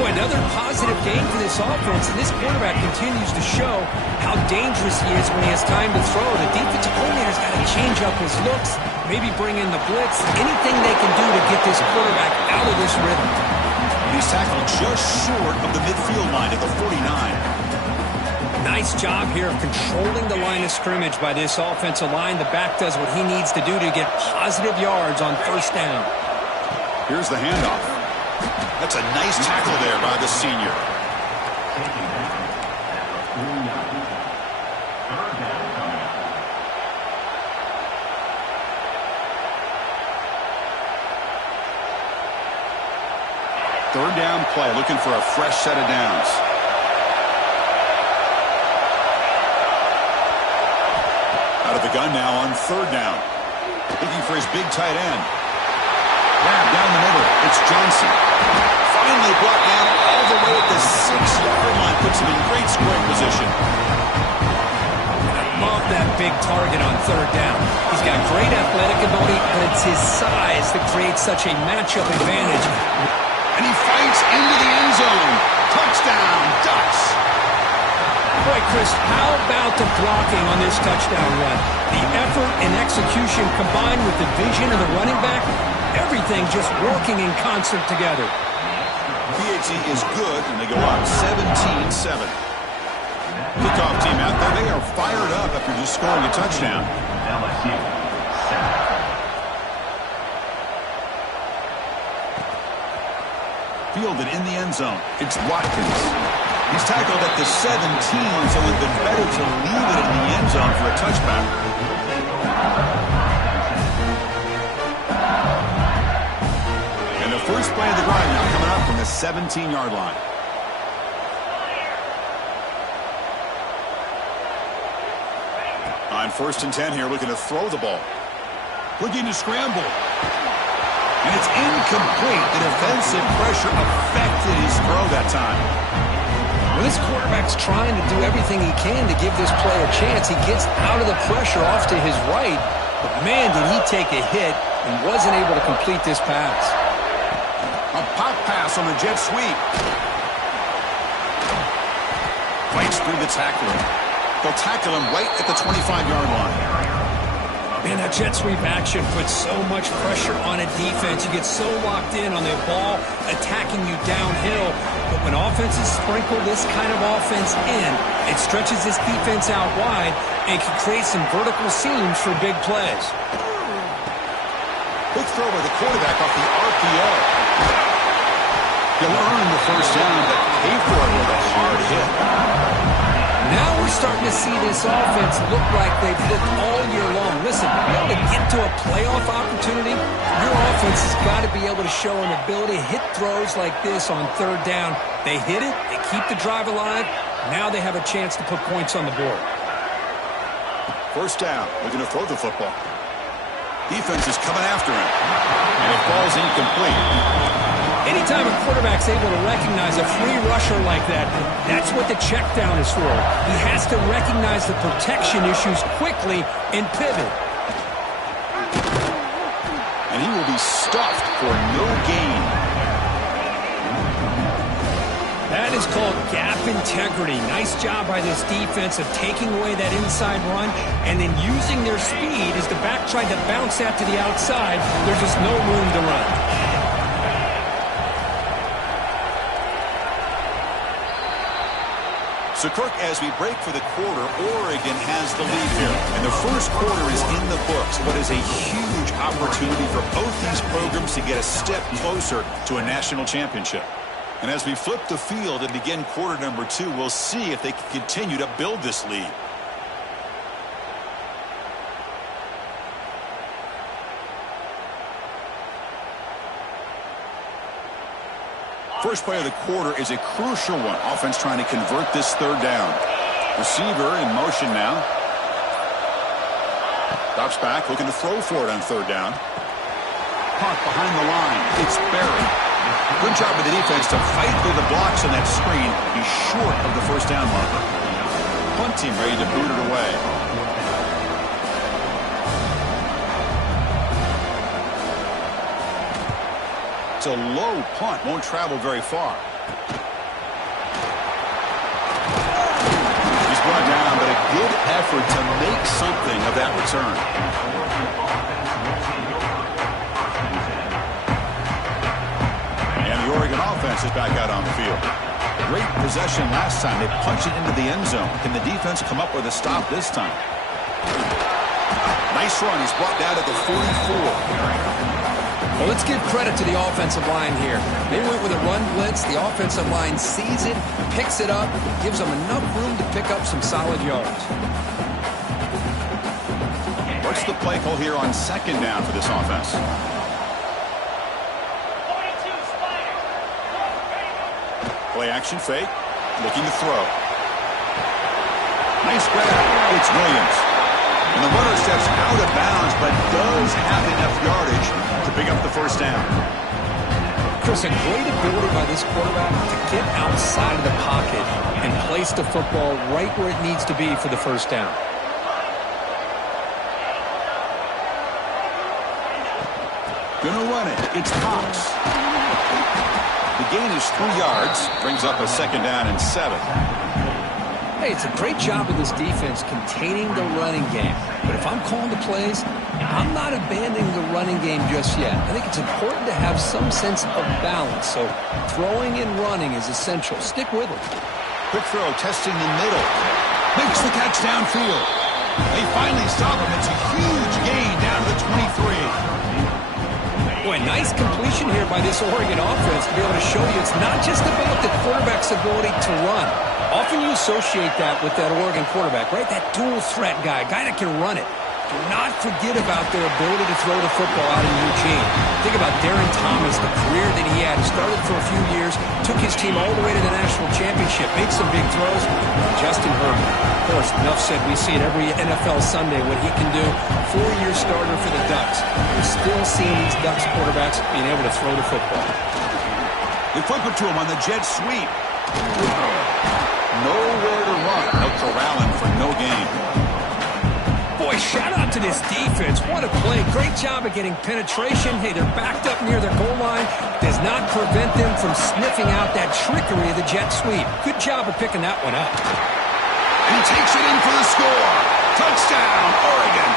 Boy, another positive gain for this offense, and this quarterback continues to show how dangerous he is when he has time to throw. The defensive coordinator's got to change up his looks, maybe bring in the blitz, anything they can do to get this quarterback out of this rhythm. He's tackled just short of the midfield line at the 49. Nice job here of controlling the line of scrimmage by this offensive line. The back does what he needs to do to get positive yards on first down. Here's the handoff. That's a nice tackle there by the senior. Third down play, looking for a fresh set of downs. Out of the gun now on third down. Looking for his big tight end. Grab down the middle. It's Johnson. Finally brought down all the way at the 6-yard line. Puts him in great scoring position. I love that big target on third down. He's got great athletic ability, but it's his size that creates such a matchup advantage. And he fights into the end zone. Touchdown, Ducks. Boy, Chris, how about the blocking on this touchdown run? The effort and execution combined with the vision of the running back, everything just working in concert together. PAT is good, and they go up 17-7. Kickoff team out there, they are fired up after just scoring a touchdown. Fielded in the end zone. It's Watkins. He's tackled at the 17, so it would have been better to leave it in the end zone for a touchback. And the first play of the drive now coming up from the 17-yard line. On 1st and 10 here, looking to throw the ball. Looking to scramble. And it's incomplete. The defensive pressure affected his throw that time. Well, this quarterback's trying to do everything he can to give this play a chance. He gets out of the pressure off to his right, but man, did he take a hit and wasn't able to complete this pass. A pop pass on the jet sweep. Fights through the tackler. They'll tackle him right at the 25-yard line. Man, that jet sweep action puts so much pressure on a defense. You get so locked in on the ball attacking you downhill. But when offenses sprinkle this kind of offense in, it stretches this defense out wide and can create some vertical seams for big plays. Quick throw by the quarterback off the RPO. He'll earn the first down, but pay for it with a hard hit. Now we're starting to see this offense look like they've looked all year long. Listen, to be able to get to a playoff opportunity, your offense has got to be able to show an ability to hit throws like this on third down. They hit it, they keep the drive alive. Now they have a chance to put points on the board. First down, looking to throw the football. Defense is coming after him, and it falls incomplete. Anytime a quarterback's able to recognize a free rusher like that, that's what the check down is for. He has to recognize the protection issues quickly and pivot. And he will be stuffed for no gain. That is called gap integrity. Nice job by this defense of taking away that inside run and then using their speed as the back tried to bounce that to the outside. There's just no room to run. So, Kirk, as we break for the quarter, Oregon has the lead here. And the first quarter is in the books, but is a huge opportunity for both these programs to get a step closer to a national championship. And as we flip the field and begin quarter number 2, we'll see if they can continue to build this lead. First play of the quarter is a crucial one. Offense trying to convert this third down. Receiver in motion now. Drops back, looking to throw for it on third down. Caught behind the line. It's Barry. Good job of the defense to fight through the blocks on that screen. He's short of the first down marker. Punt team ready to boot it away. It's a low punt. Won't travel very far. He's brought down, but a good effort to make something of that return. And the Oregon offense is back out on the field. Great possession last time. They punched it into the end zone. Can the defense come up with a stop this time? Nice run. He's brought down at the 44. Well, let's give credit to the offensive line here. They went with a run blitz. The offensive line sees it, picks it up, gives them enough room to pick up some solid yards. What's the play call here on second down for this offense? Play action fake, looking to throw. Nice grab. It's Williams. And the runner steps out of bounds, but does have enough yardage to pick up the first down. Chris, a great ability by this quarterback to get outside of the pocket and place the football right where it needs to be for the first down. Gonna run it. It's Cox. The gain is 3 yards. Brings up a second down and 7. Hey, it's a great job of this defense containing the running game. But if I'm calling the plays, I'm not abandoning the running game just yet. I think it's important to have some sense of balance. So throwing and running is essential. Stick with it. Quick throw, testing the middle. Makes the catch downfield. They finally stop him. It's a huge gain down to the 23. Boy, nice completion here by this Oregon offense to be able to show you it's not just about the quarterback's ability to run. Often you associate that with that Oregon quarterback, right? That dual threat guy that can run it. Do not forget about their ability to throw the football out in Eugene. Think about Darren Thomas, the career that he had. He started for a few years, took his team all the way to the national championship, made some big throws. Justin Herbert, of course, enough said, we see it every NFL Sunday what he can do. 4-year starter for the Ducks. We're still seeing these Ducks quarterbacks being able to throw the football. They flip it to him on the jet sweep. Nowhere to run. They'll corral him for no gain. Boy, shout out to this defense. What a play. Great job of getting penetration. Hey, they're backed up near their goal line. Does not prevent them from sniffing out that trickery of the jet sweep. Good job of picking that one up. And he takes it in for the score. Touchdown, Oregon.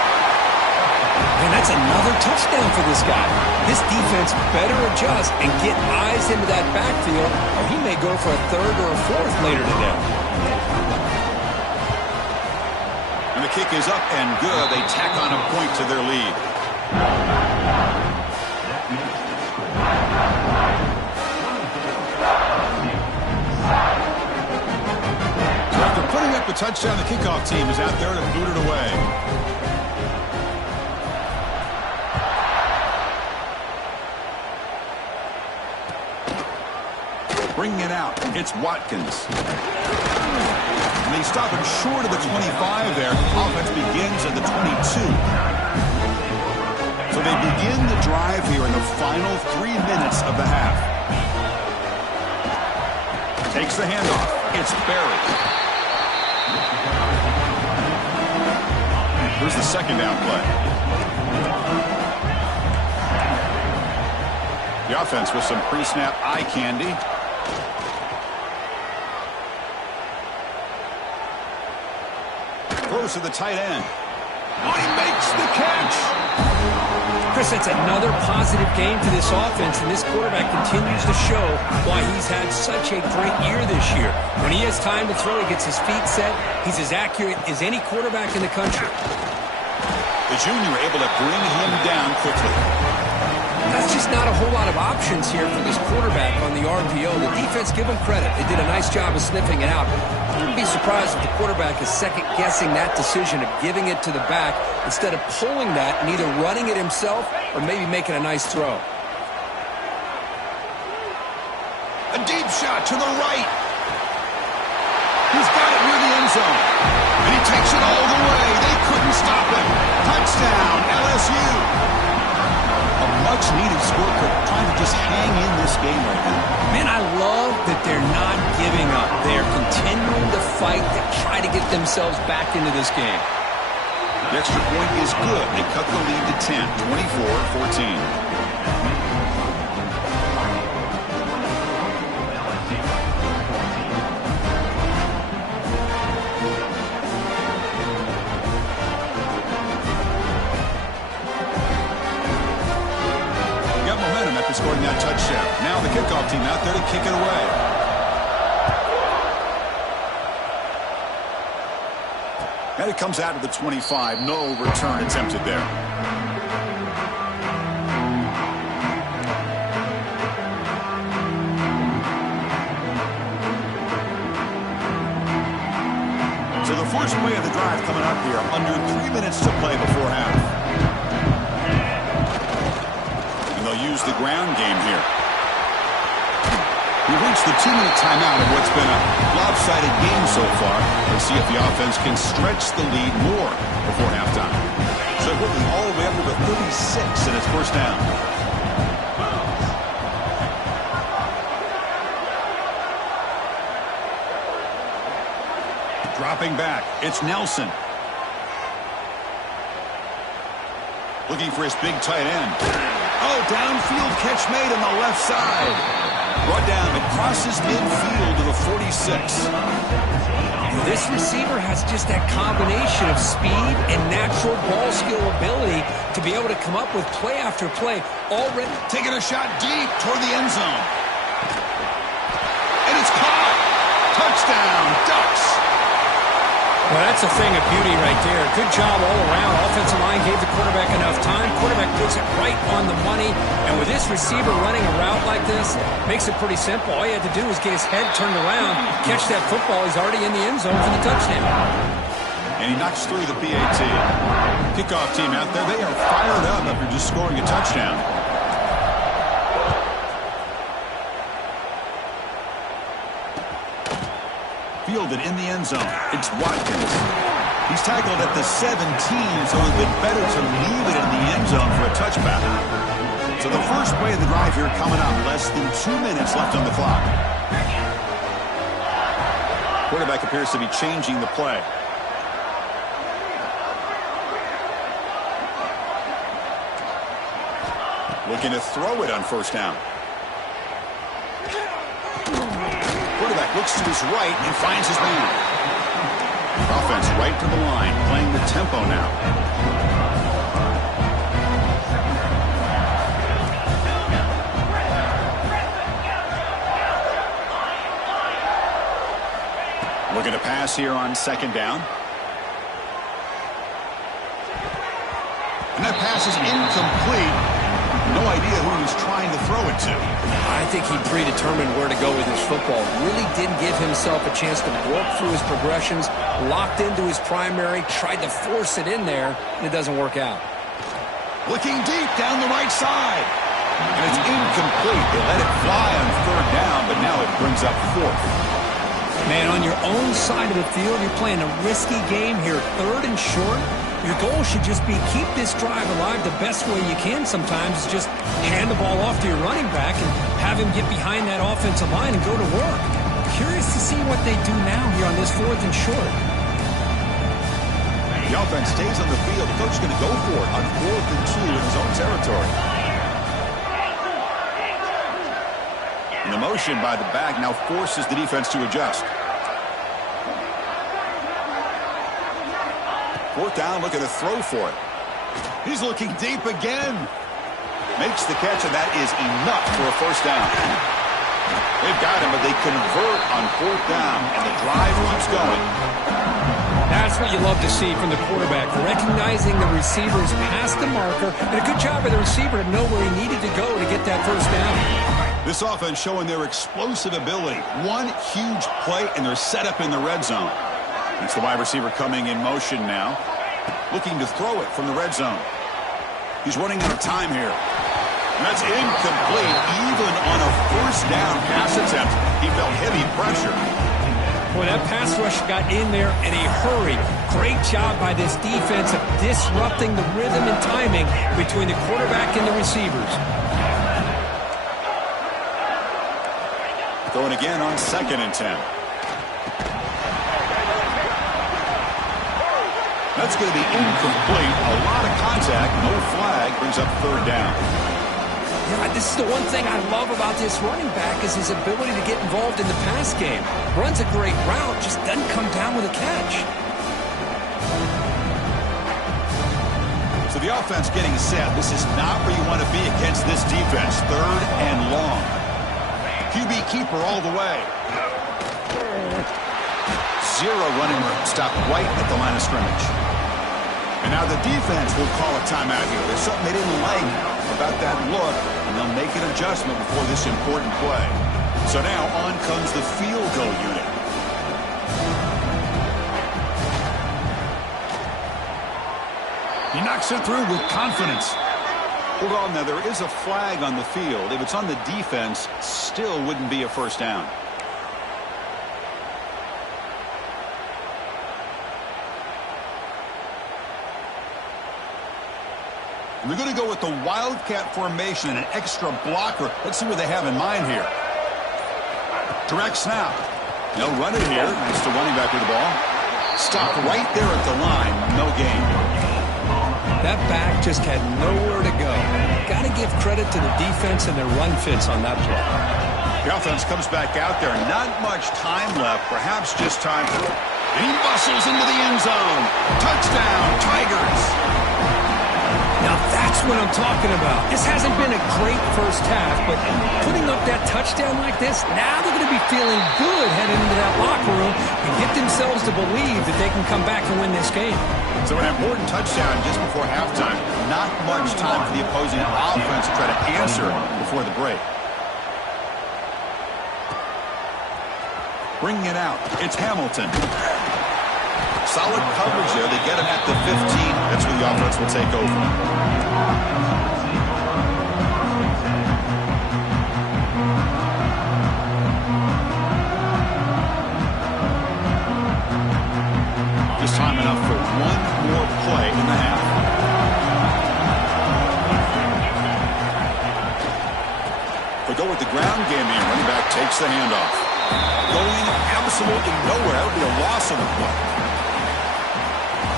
And that's another touchdown for this guy. This defense better adjust and get eyes into that backfield, or he may go for a third or a fourth later today. And the kick is up and good. They tack on a point to their lead. So after putting up a touchdown, the kickoff team is out there to boot it away. Bringing it out, it's Watkins. And they stop it short of the 25 there. Offense begins at the 22. So they begin the drive here in the final 3 minutes of the half. Takes the handoff. It's Barry. Here's the second down play. The offense with some pre-snap eye candy. Throws to the tight end. Oh, he makes the catch. Chris, it's another positive game for this offense, and this quarterback continues to show why he's had such a great year this year. When he has time to throw, he gets his feet set. He's as accurate as any quarterback in the country. The junior able to bring him down quickly. That's just not a whole lot of options here for this quarterback on the RPO. The defense, give them credit. They did a nice job of sniffing it out. I wouldn't be surprised if the quarterback is second-guessing that decision of giving it to the back instead of pulling that and either running it himself or maybe making a nice throw. A deep shot to the right. He's got it near the end zone. And he takes it all the way. They couldn't stop him. Touchdown, LSU. A much-needed score, trying to just hang in this game right now. Man, I love that they're not giving up. They're continuing to fight to try to get themselves back into this game. The extra point is good. They cut the lead to 10, 24-14. Scoring that touchdown. Now the kickoff team out there to kick it away. And it comes out to the 25. No return attempted there. So the first play of the drive coming up here. Under 3 minutes to play before half. Use the ground game here. We've reached the 2-minute timeout of what's been a lopsided game so far. Let's see if the offense can stretch the lead more before halftime. So quickly all the way up to the 36, and it's first down. Dropping back, it's Nelson. Looking for his big tight end. Oh, downfield catch made on the left side. Brought down crosses midfield to the 46. This receiver has just that combination of speed and natural ball skill ability to be able to come up with play after play. Already taking a shot deep toward the end zone. And it's caught. Touchdown, Ducks. Well, that's a thing of beauty right there. Good job all around. Offensive line gave the quarterback enough time. Quarterback puts it right on the money. And with this receiver running a route like this, makes it pretty simple. All you had to do was get his head turned around, catch that football. He's already in the end zone for the touchdown. And he knocks through the PAT. Kickoff team out there, they are fired up after just scoring a touchdown. Fielded in the end zone. It's Watkins. He's tackled at the 17, so it's been better to leave it in the end zone for a touchback. So the first play of the drive here coming up. Less than 2 minutes left on the clock. Quarterback appears to be changing the play. Looking to throw it on first down. Quarterback looks to his right and finds his man. Offense right to the line, playing the tempo now. Looking to pass here on second down. And that pass is incomplete. No idea who he's trying to throw it to. I think he predetermined where to go with his football. Really didn't give himself a chance to work through his progressions, locked into his primary, tried to force it in there, and it doesn't work out. Looking deep down the right side. And it's incomplete. They let it fly on third down, but now it brings up fourth. Man, on your own side of the field, you're playing a risky game here, third and short. Your goal should just be keep this drive alive the best way you can sometimes. Is just hand the ball off to your running back and have him get behind that offensive line and go to work. Curious to see what they do now here on this fourth and short. The offense stays on the field. The coach is going to go for it on 4th and 2 in his own territory. And the motion by the back now forces the defense to adjust. Fourth down, looking to throw for it. He's looking deep again. Makes the catch, and that is enough for a first down. They've got him, but they convert on fourth down, and the drive keeps going. That's what you love to see from the quarterback, recognizing the receivers past the marker, and a good job by the receiver to know where he needed to go to get that first down. This offense showing their explosive ability. One huge play, and they're set up in the red zone. It's the wide receiver coming in motion now, looking to throw it from the red zone. He's running out of time here. And that's incomplete. Even on a first down pass attempt, he felt heavy pressure. Boy, that pass rush got in there in a hurry. Great job by this defense of disrupting the rhythm and timing between the quarterback and the receivers. Throwing again on 2nd and 10. That's going to be incomplete. A lot of contact. No flag. Brings up 3rd down. Yeah, this is the one thing I love about this running back is his ability to get involved in the pass game. Runs a great route, just doesn't come down with a catch. So the offense getting set. This is not where you want to be against this defense. 3rd and long. QB keeper all the way. 0 running room. Stopped right at the line of scrimmage. And now the defense will call a timeout here. There's something they didn't like about that look, and they'll make an adjustment before this important play. So now on comes the field goal unit. He knocks it through with confidence. Hold on now, there is a flag on the field. If it's on the defense, still wouldn't be a 1st down. We're going to go with the Wildcat formation and an extra blocker. Let's see what they have in mind here. Direct snap. They'll run it here. Nice to running back with the ball. Stop right there at the line. No gain. That back just had nowhere to go. Got to give credit to the defense and their run fits on that play. The offense comes back out there. Not much time left. Perhaps just time for... He bustles into the end zone. Touchdown, Tigers. Now that's what I'm talking about. This hasn't been a great first half, but putting up that touchdown like this, now they're going to be feeling good heading into that locker room and get themselves to believe that they can come back and win this game. So an important touchdown just before halftime. Not much time for the opposing offense to try to answer before the break. Bringing it out, it's Hamilton. Solid coverage there. They get him at the 15. That's where the offense will take over. Just time enough for one more play in the half. They go with the ground game here. Running back takes the handoff. Going absolutely nowhere. That would be a loss of the play.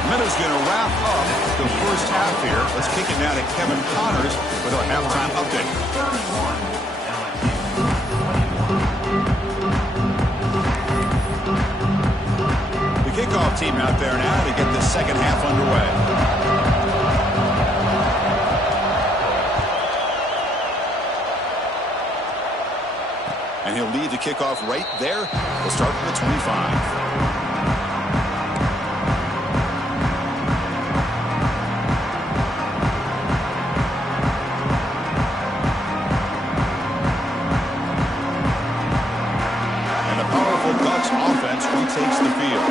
Meadows going to wrap up the first half here. Let's kick it now to Kevin Connors with our halftime update. The kickoff team out there now to get the second half underway. And he'll lead the kickoff right there. We'll start from the 25. Offense retakes the field.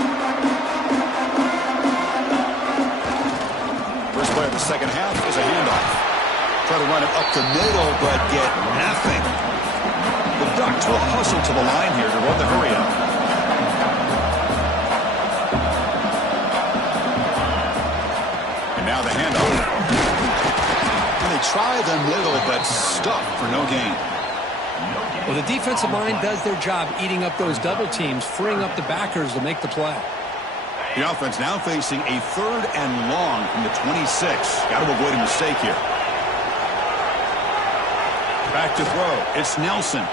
First play of the second half is a handoff. Try to run it up the middle, but get nothing. The Ducks will hustle to the line here to run the hurry up. And now the handoff. And they try the middle, but stuffed for no gain. Well, the defensive line does their job eating up those double teams, freeing up the backers to make the play. The offense now facing a 3rd and long from the 26. Got to avoid a mistake here. Back to throw. It's Nelson.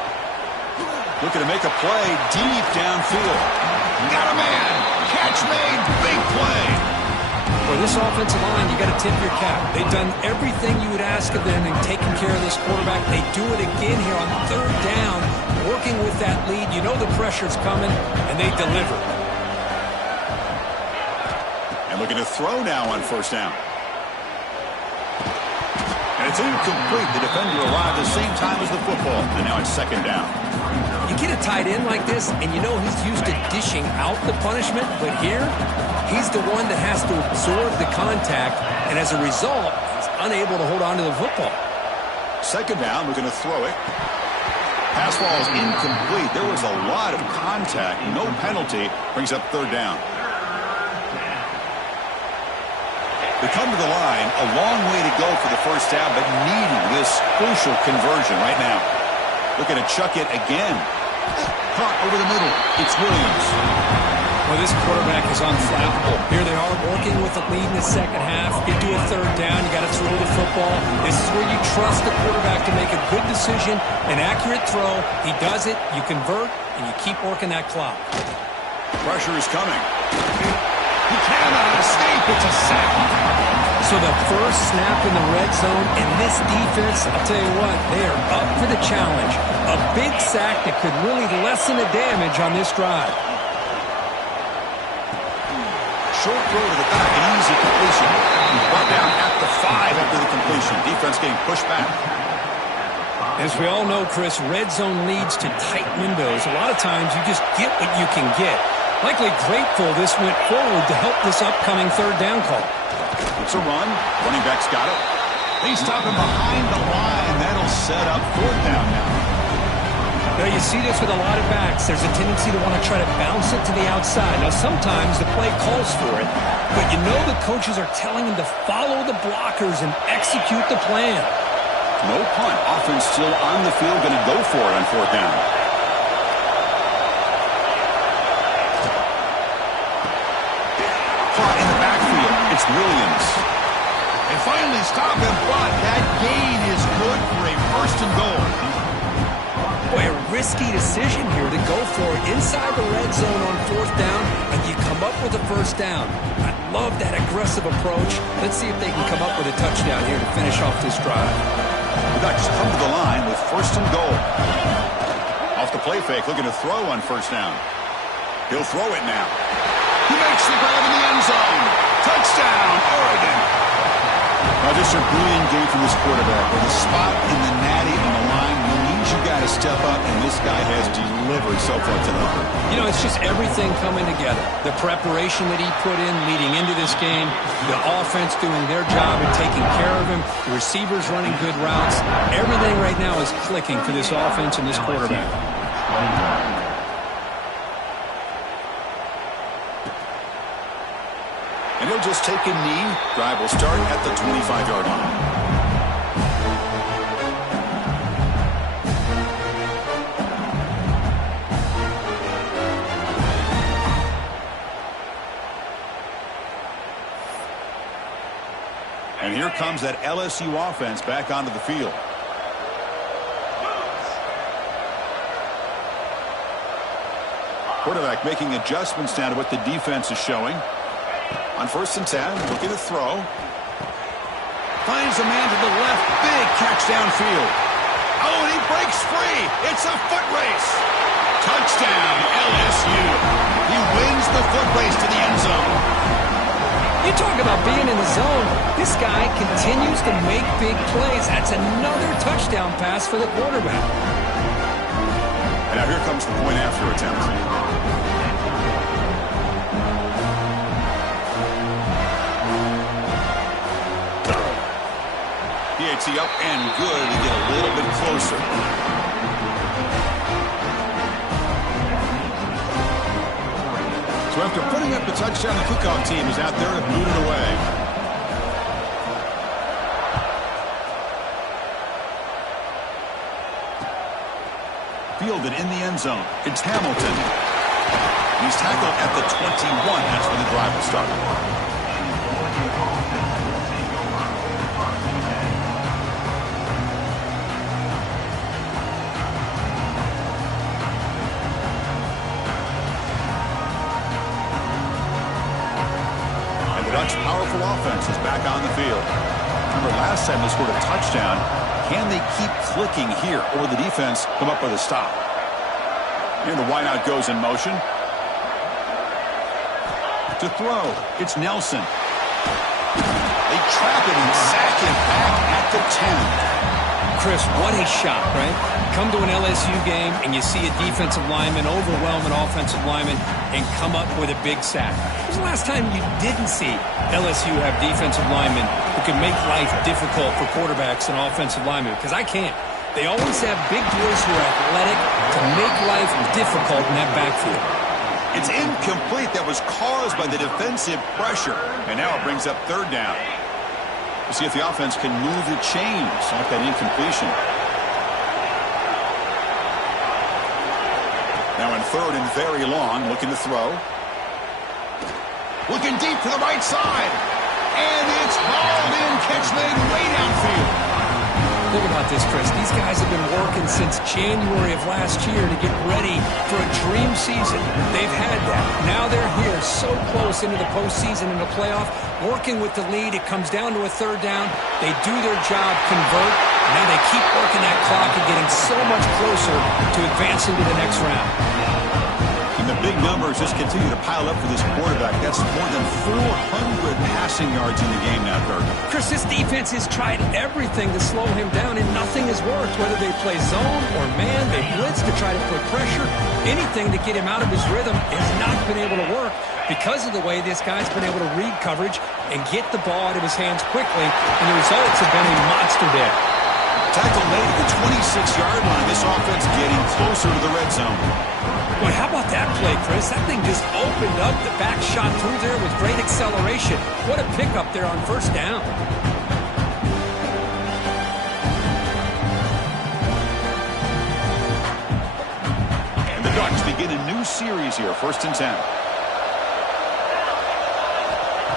Looking to make a play deep downfield. Got a man. Catch made. Big play. For this offensive line, you got to tip your cap. They've done everything you would ask of them in taking care of this quarterback. They do it again here on 3rd down, working with that lead. You know the pressure's coming, and they deliver. And looking to throw now on 1st down. And it's incomplete. The defender arrived at the same time as the football, and now it's 2nd down. You get a tight end like this, and you know he's used to dishing out the punishment, but here, he's the one that has to absorb the contact, and as a result, he's unable to hold on to the football. 2nd down, we're going to throw it. Pass ball is incomplete. There was a lot of contact. No penalty. Brings up 3rd down. They come to the line. A long way to go for the 1st down, but needing this crucial conversion right now. Looking to chuck it again. Caught over the middle. It's Williams. Well, this quarterback is unflappable. Here they are working with a lead in the second half. Get to a third down. You got to throw the football. This is where you trust the quarterback to make a good decision, an accurate throw. He does it. You convert, and you keep working that clock. Pressure is coming. He cannot escape. It's a sack. So the first snap in the red zone, and this defense, I'll tell you what, they are up for the challenge. A big sack that could really lessen the damage on this drive. Short throw to the back, an easy completion. Brought down at the 5 after the completion. Defense getting pushed back. As we all know, Chris, red zone leads to tight windows. A lot of times you just get what you can get. Likely grateful this went forward to help this upcoming third down call. It's a run. Running back's got it. They stop him behind the line. That'll set up fourth down now. Now, you see this with a lot of backs. There's a tendency to want to try to bounce it to the outside. Now, sometimes the play calls for it, but you know the coaches are telling him to follow the blockers and execute the plan. No punt. Offense still on the field, going to go for it on fourth down. Caught in the backfield. It's Williams. They finally stop him, but that gain is good for a first and goal. Boy, a risky decision here to go for it inside the red zone on fourth down, and you come up with a first down. I love that aggressive approach. Let's see if they can come up with a touchdown here to finish off this drive. The Ducks come to the line with first and goal. Off the play fake, looking to throw on first down. He'll throw it now. He makes the grab in the end zone. Touchdown, Oregon. Now, just a brilliant game from this quarterback. With a spot in the natty on the line, means you got to step up, and this guy has delivered so far tonight. You know, it's just everything coming together. The preparation that he put in leading into this game, the offense doing their job and taking care of him, the receivers running good routes. Everything right now is clicking for this offense and this quarterback. And he'll just take a knee. Drive will start at the 25-yard line. And here comes that LSU offense back onto the field. Quarterback making adjustments now to what the defense is showing. On first and 10, looking to throw. Finds a man to the left. Big catch downfield. Oh, and he breaks free. It's a foot race. Touchdown, LSU. He wins the foot race to the end zone. You talk about being in the zone. This guy continues to make big plays. That's another touchdown pass for the quarterback. And now here comes the point after attempt. PAT up and good to get a little bit closer. So after putting up the touchdown, the kickoff team is out there to boot it away. Fielded in the end zone. It's Hamilton. He's tackled at the 21. That's where the drive will start. Ducks' powerful offense is back on the field. Remember, last time they scored a touchdown. Can they keep clicking here, or the defense come up with a stop? And the wideout goes in motion. To throw, it's Nelson. They trap him and sack him back at the 10. Chris, what a shot, right? Come to an LSU game and you see a defensive lineman overwhelm an offensive lineman and come up with a big sack. When was the last time you didn't see LSU have defensive linemen who can make life difficult for quarterbacks and offensive linemen? Because I can't. They always have big boys who are athletic to make life difficult in that backfield. It's incomplete. That was caused by the defensive pressure. And now it brings up third down. We'll see if the offense can move the chains off that incompletion. third and very long, looking to throw. Looking deep to the right side. And it's hauled in, catch made way downfield. Think about this, Chris. These guys have been working since January of last year to get ready for a dream season. They've had that. Now they're here, so close into the postseason and the playoff, working with the lead. It comes down to a third down. They do their job, convert. Now they keep working that clock and getting so much closer to advancing to the next round. And the big numbers just continue to pile up for this quarterback. That's more than 400 passing yards in the game now, Kirk. Chris, this defense has tried everything to slow him down, and nothing has worked. Whether they play zone or man, they blitz to try to put pressure. Anything to get him out of his rhythm has not been able to work because of the way this guy's been able to read coverage and get the ball out of his hands quickly, and the results have been a monster day. Tackle made at the 26-yard line. This offense getting closer to the red zone. Boy, how about that play, Chris? That thing just opened up. The back shot through there with great acceleration. What a pickup there on first down. And the Ducks begin a new series here, 1st and 10.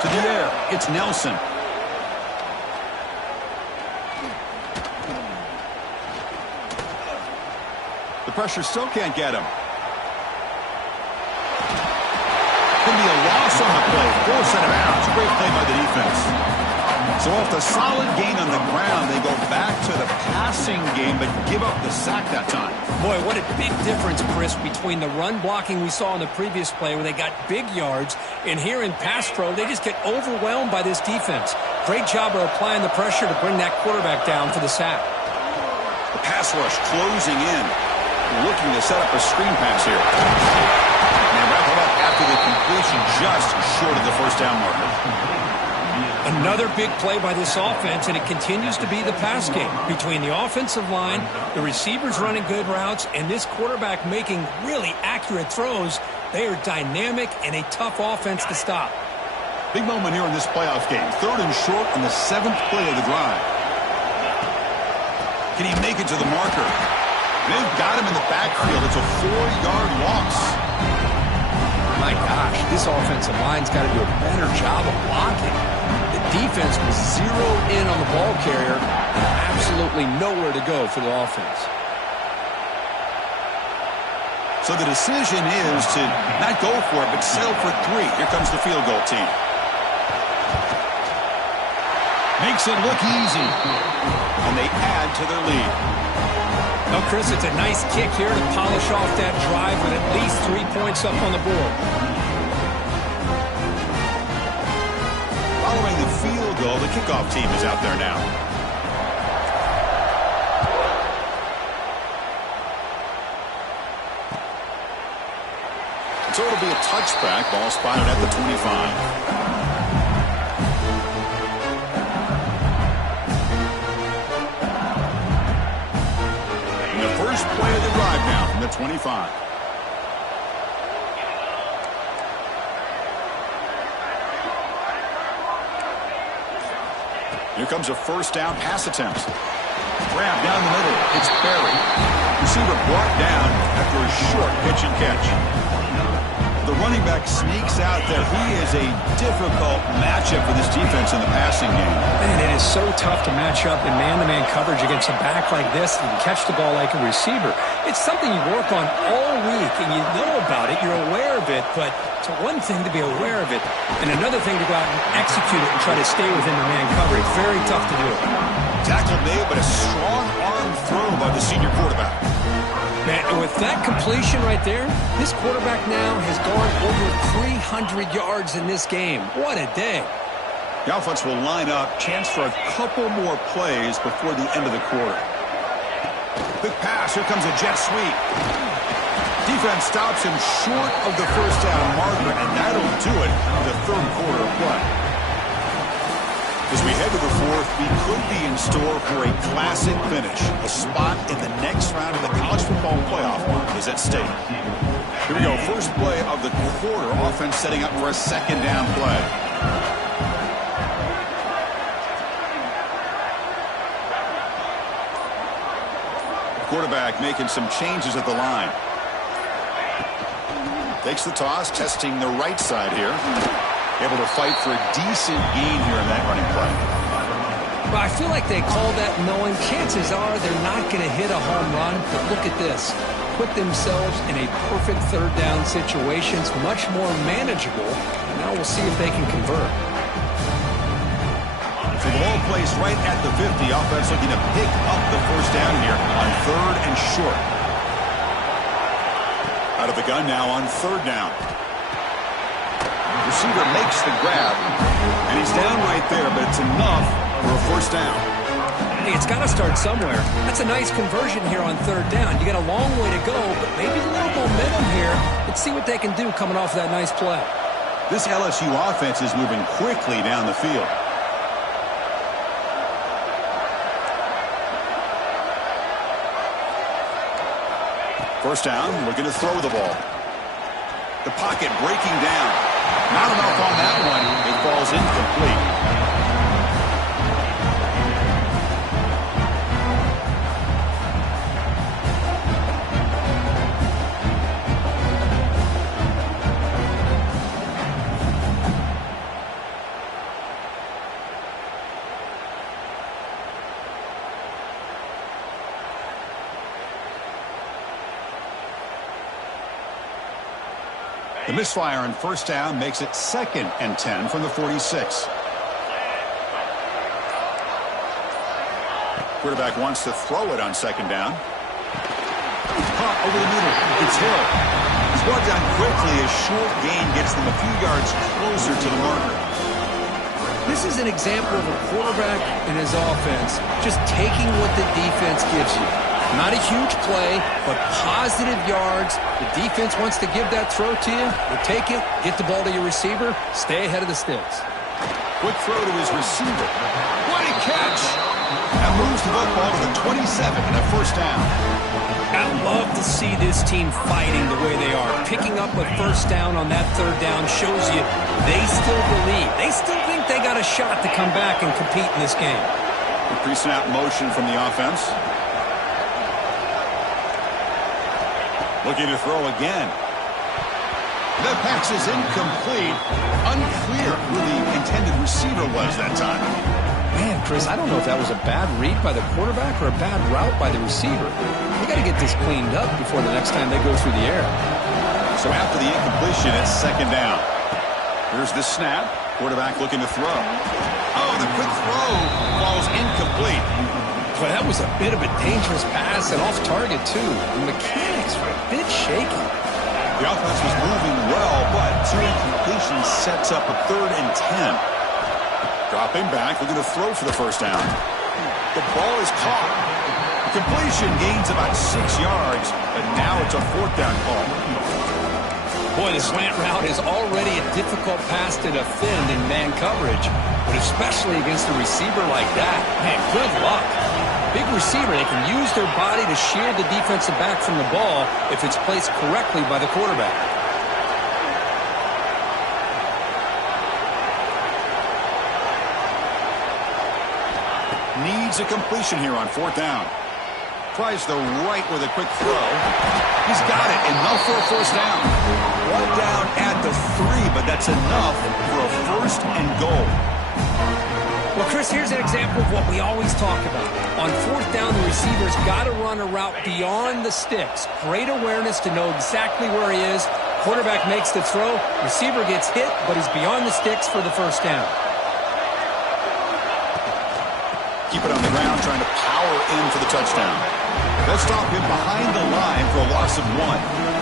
To the air, it's Nelson. The pressure still can't get him. Going to be a loss on the play. Force out of bounds. Great play by the defense. So off the solid gain on the ground, they go back to the passing game, but give up the sack that time. Boy, what a big difference, Chris, between the run blocking we saw in the previous play where they got big yards, and here in pass pro, they just get overwhelmed by this defense. Great job of applying the pressure to bring that quarterback down for the sack. The pass rush closing in, looking to set up a screen pass here. And they wrap it up after the completion just short of the first down marker. Another big play by this offense, and it continues to be the pass game between the offensive line, the receivers running good routes, and this quarterback making really accurate throws. They are dynamic and a tough offense to stop. Big moment here in this playoff game. 3rd and short on the 7th play of the drive. Can he make it to the marker? They've got him in the backfield. It's a 4-yard loss. My gosh, this offensive line's got to do a better job of blocking. The defense was zeroed in on the ball carrier and absolutely nowhere to go for the offense. So the decision is to not go for it, but settle for 3. Here comes the field goal team. Makes it look easy. And they add to their lead. Well, Chris, it's a nice kick here to polish off that drive with at least 3 points up on the board. Following the field goal, the kickoff team is out there now. So it'll be a touchback. Ball spotted at the 25. Play of the drive now from the 25. Here comes a first down pass attempt. Grab down the middle. It's Berry. Receiver brought down after a short pitch and catch. The running back sneaks out there. He is a difficult matchup for this defense in the passing game. Man, it is so tough to match up in man-to-man coverage against a back like this and catch the ball like a receiver. It's something you work on all week, and you know about it. You're aware of it, but it's one thing to be aware of it, and another thing to go out and execute it and try to stay within the man coverage. Very tough to do it. Tackle made, but a strong arm throw by the senior quarterback. Man, with that completion right there, this quarterback now has gone over 300 yards in this game. What a day. The offense will line up, chance for a couple more plays before the end of the quarter. Quick pass, here comes a jet sweep. Defense stops him short of the first down marker, and that'll do it in the 3rd quarter of play. As we head to the 4th, we could be in store for a classic finish. A spot in the next round of the college football playoff is at stake. Here we go. First play of the quarter. Offense setting up for a 2nd down play. Quarterback making some changes at the line. Takes the toss, testing the right side here. Able to fight for a decent gain here in that running play. Well, I feel like they call that knowing chances are they're not going to hit a home run. But look at this. Put themselves in a perfect third down situation. It's much more manageable. Now we'll see if they can convert. So the ball placed right at the 50. Offense looking to pick up the first down here on 3rd and short. Out of the gun now on 3rd down. Receiver makes the grab, and he's down right there, but it's enough for a first down. Hey, it's got to start somewhere. That's a nice conversion here on 3rd down. You got a long way to go, but maybe a little momentum here. Let's see what they can do coming off that nice play. This LSU offense is moving quickly down the field. First down, looking to throw the ball. The pocket breaking down. Not enough on that one. It falls incomplete. The misfire on first down makes it 2nd and 10 from the 46. Quarterback wants to throw it on 2nd down. Caught over the middle. It's Hill. He's brought down quickly. A short gain gets them a few yards closer to the marker. This is an example of a quarterback and his offense just taking what the defense gives you. Not a huge play, but positive yards. The defense wants to give that throw to you. You take it, get the ball to your receiver, stay ahead of the sticks. Quick throw to his receiver. What a catch! That moves the football to the 27 and a first down. I love to see this team fighting the way they are. Picking up a first down on that 3rd down shows you they still believe. They still think they got a shot to come back and compete in this game. The pre-snap motion from the offense. Looking to throw again. The pass is incomplete. Unclear who the intended receiver was that time. Man, Chris, I don't know if that was a bad read by the quarterback or a bad route by the receiver. They got to get this cleaned up before the next time they go through the air. So after the incompletion, it's 2nd down. Here's the snap. Quarterback looking to throw. Oh, the quick throw falls incomplete. Boy, that was a bit of a dangerous pass and off target, too. The mechanics were a bit shaky. The offense was moving well, but 2 incompletions sets up a 3rd and 10. Dropping back, looking to throw for the first down. The ball is caught. The completion gains about 6 yards, but now it's a 4th down call. Boy, the slant route is already a difficult pass to defend in man coverage, but especially against a receiver like that. Man, good luck. Big receiver, they can use their body to shield the defensive back from the ball if it's placed correctly by the quarterback. Needs a completion here on 4th down. Tries the right with a quick throw. He's got it. Enough for a first down. 1 down at the 3, but that's enough for a 1st and goal. Well, Chris, here's an example of what we always talk about. On 4th down, the receiver's got to run a route beyond the sticks. Great awareness to know exactly where he is. Quarterback makes the throw. Receiver gets hit, but he's beyond the sticks for the first down. Keep it on the ground, trying to power in for the touchdown. They'll stop him behind the line for a loss of 1.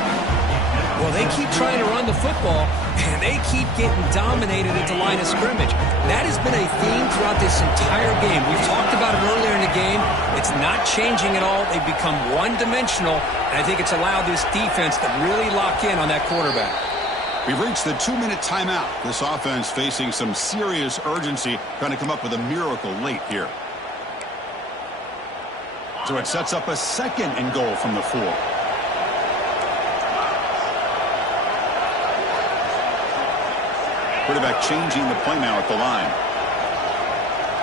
Well, they keep trying to run the football, and they keep getting dominated at the line of scrimmage. That has been a theme throughout this entire game. We've talked about it earlier in the game. It's not changing at all. They've become one-dimensional, and I think it's allowed this defense to really lock in on that quarterback. We've reached the 2-minute timeout. This offense facing some serious urgency, trying to come up with a miracle late here. So it sets up a 2nd and goal from the 4. Quarterback changing the play now at the line.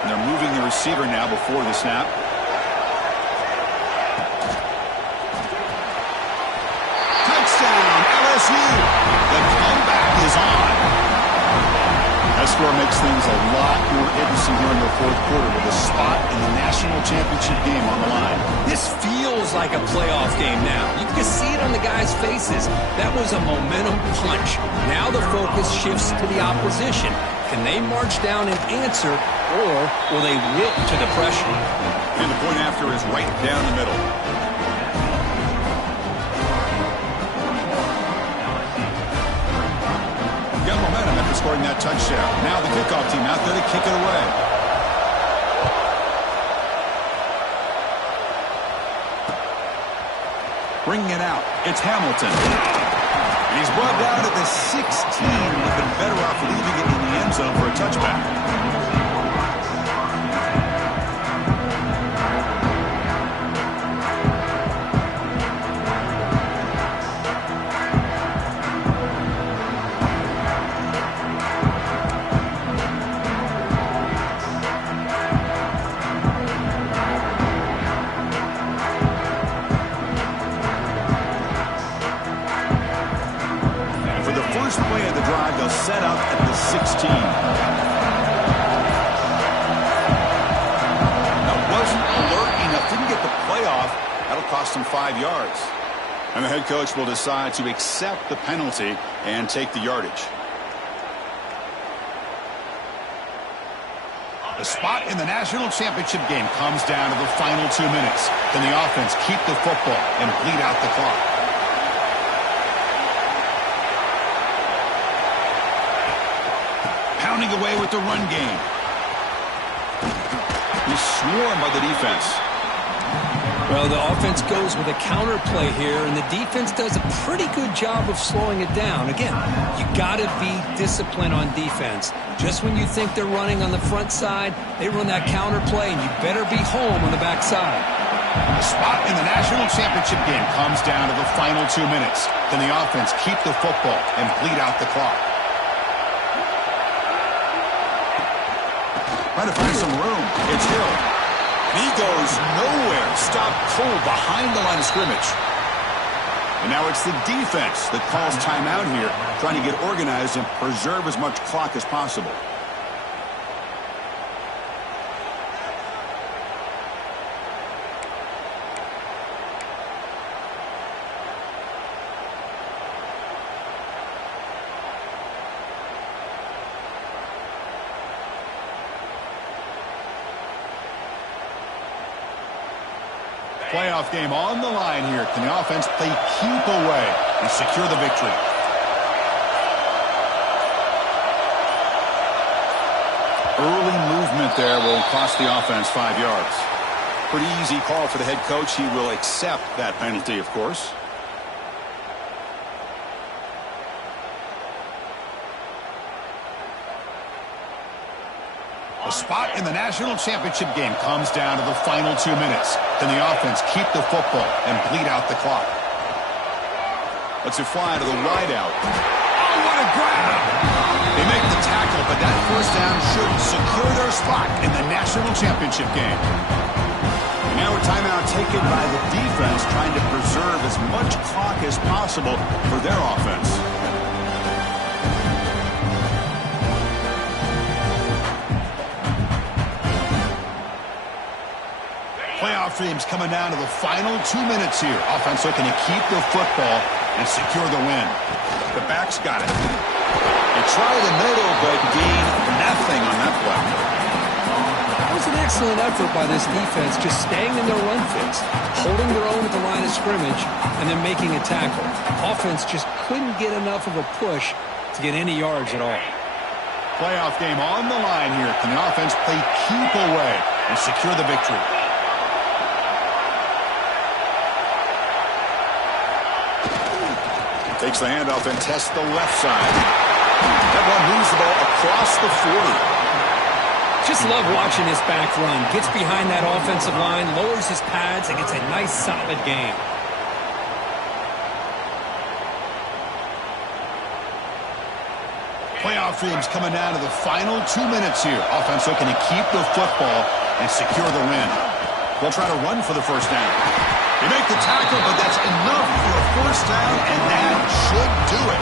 And they're moving the receiver now before the snap. Touchdown, That score makes things a lot more interesting here in the fourth quarter with a spot in the national championship game on the line. This feels like a playoff game now. You can just see it on the guys' faces. That was a momentum punch. Now the focus shifts to the opposition. Can they march down and answer, or will they wilt to the pressure? And the point after is right down the middle. Got momentum after scoring that touchdown. Now the kickoff team out there to kick it away. Bringing it out, it's Hamilton. And he's brought down at the 16. Would have been better off leaving it in the end zone for a touchback. Play of the drive, they'll set up at the 16. Now, wasn't alert enough, didn't get the playoff. That'll cost him 5 yards. And the head coach will decide to accept the penalty and take the yardage. The spot in the national championship game comes down to the final 2 minutes. Can the offense keep the football and bleed out the clock? Pounding away with the run game. He's swarmed by the defense. Well, the offense goes with a counter play here, and the defense does a pretty good job of slowing it down. Again, you got to be disciplined on defense. Just when you think they're running on the front side, they run that counter play, and you better be home on the back side. The spot in the national championship game comes down to the final 2 minutes. Can the offense keep the football and bleed out the clock? Trying to find some room. It's Hill. And he goes nowhere. Stopped cold behind the line of scrimmage. And now it's the defense that calls timeout here, trying to get organized and preserve as much clock as possible. Playoff game on the line here. Can the offense play keep away and secure the victory? Early movement there will cost the offense 5 yards. Pretty easy call for the head coach. He will accept that penalty, of course. The spot in the national championship game comes down to the final 2 minutes. Can the offense keep the football and bleed out the clock? Let's it fly to the wideout. Oh, what a grab! They make the tackle, but that first down should secure their spot in the national championship game. And now a timeout taken by the defense, trying to preserve as much clock as possible for their offense. Playoff dreams coming down to the final 2 minutes here. Offense looking to keep the football and secure the win. The back's got it. They try the middle, but gain nothing on that play. That was an excellent effort by this defense, just staying in their run fits, holding their own at the line of scrimmage, and then making a tackle. Offense just couldn't get enough of a push to get any yards at all. Playoff game on the line here. Can the offense play keep away and secure the victory? Takes the handoff and tests the left side. That one moves the ball across the 40. Just love watching this back run. Gets behind that offensive line, lowers his pads, and gets a nice, solid game. Playoff dreams coming down to the final 2 minutes here. Offense looking to keep the football and secure the win. They'll try to run for the first down. They make the tackle, but that's enough for a first down, and that should do it.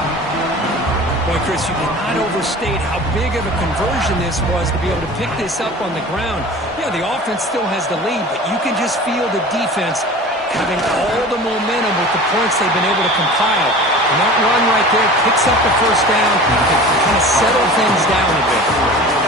Boy, Chris, you cannot overstate how big of a conversion this was to be able to pick this up on the ground. Yeah, the offense still has the lead, but you can just feel the defense having all the momentum with the points they've been able to compile. And that run right there picks up the first down and can kind of settle things down a bit.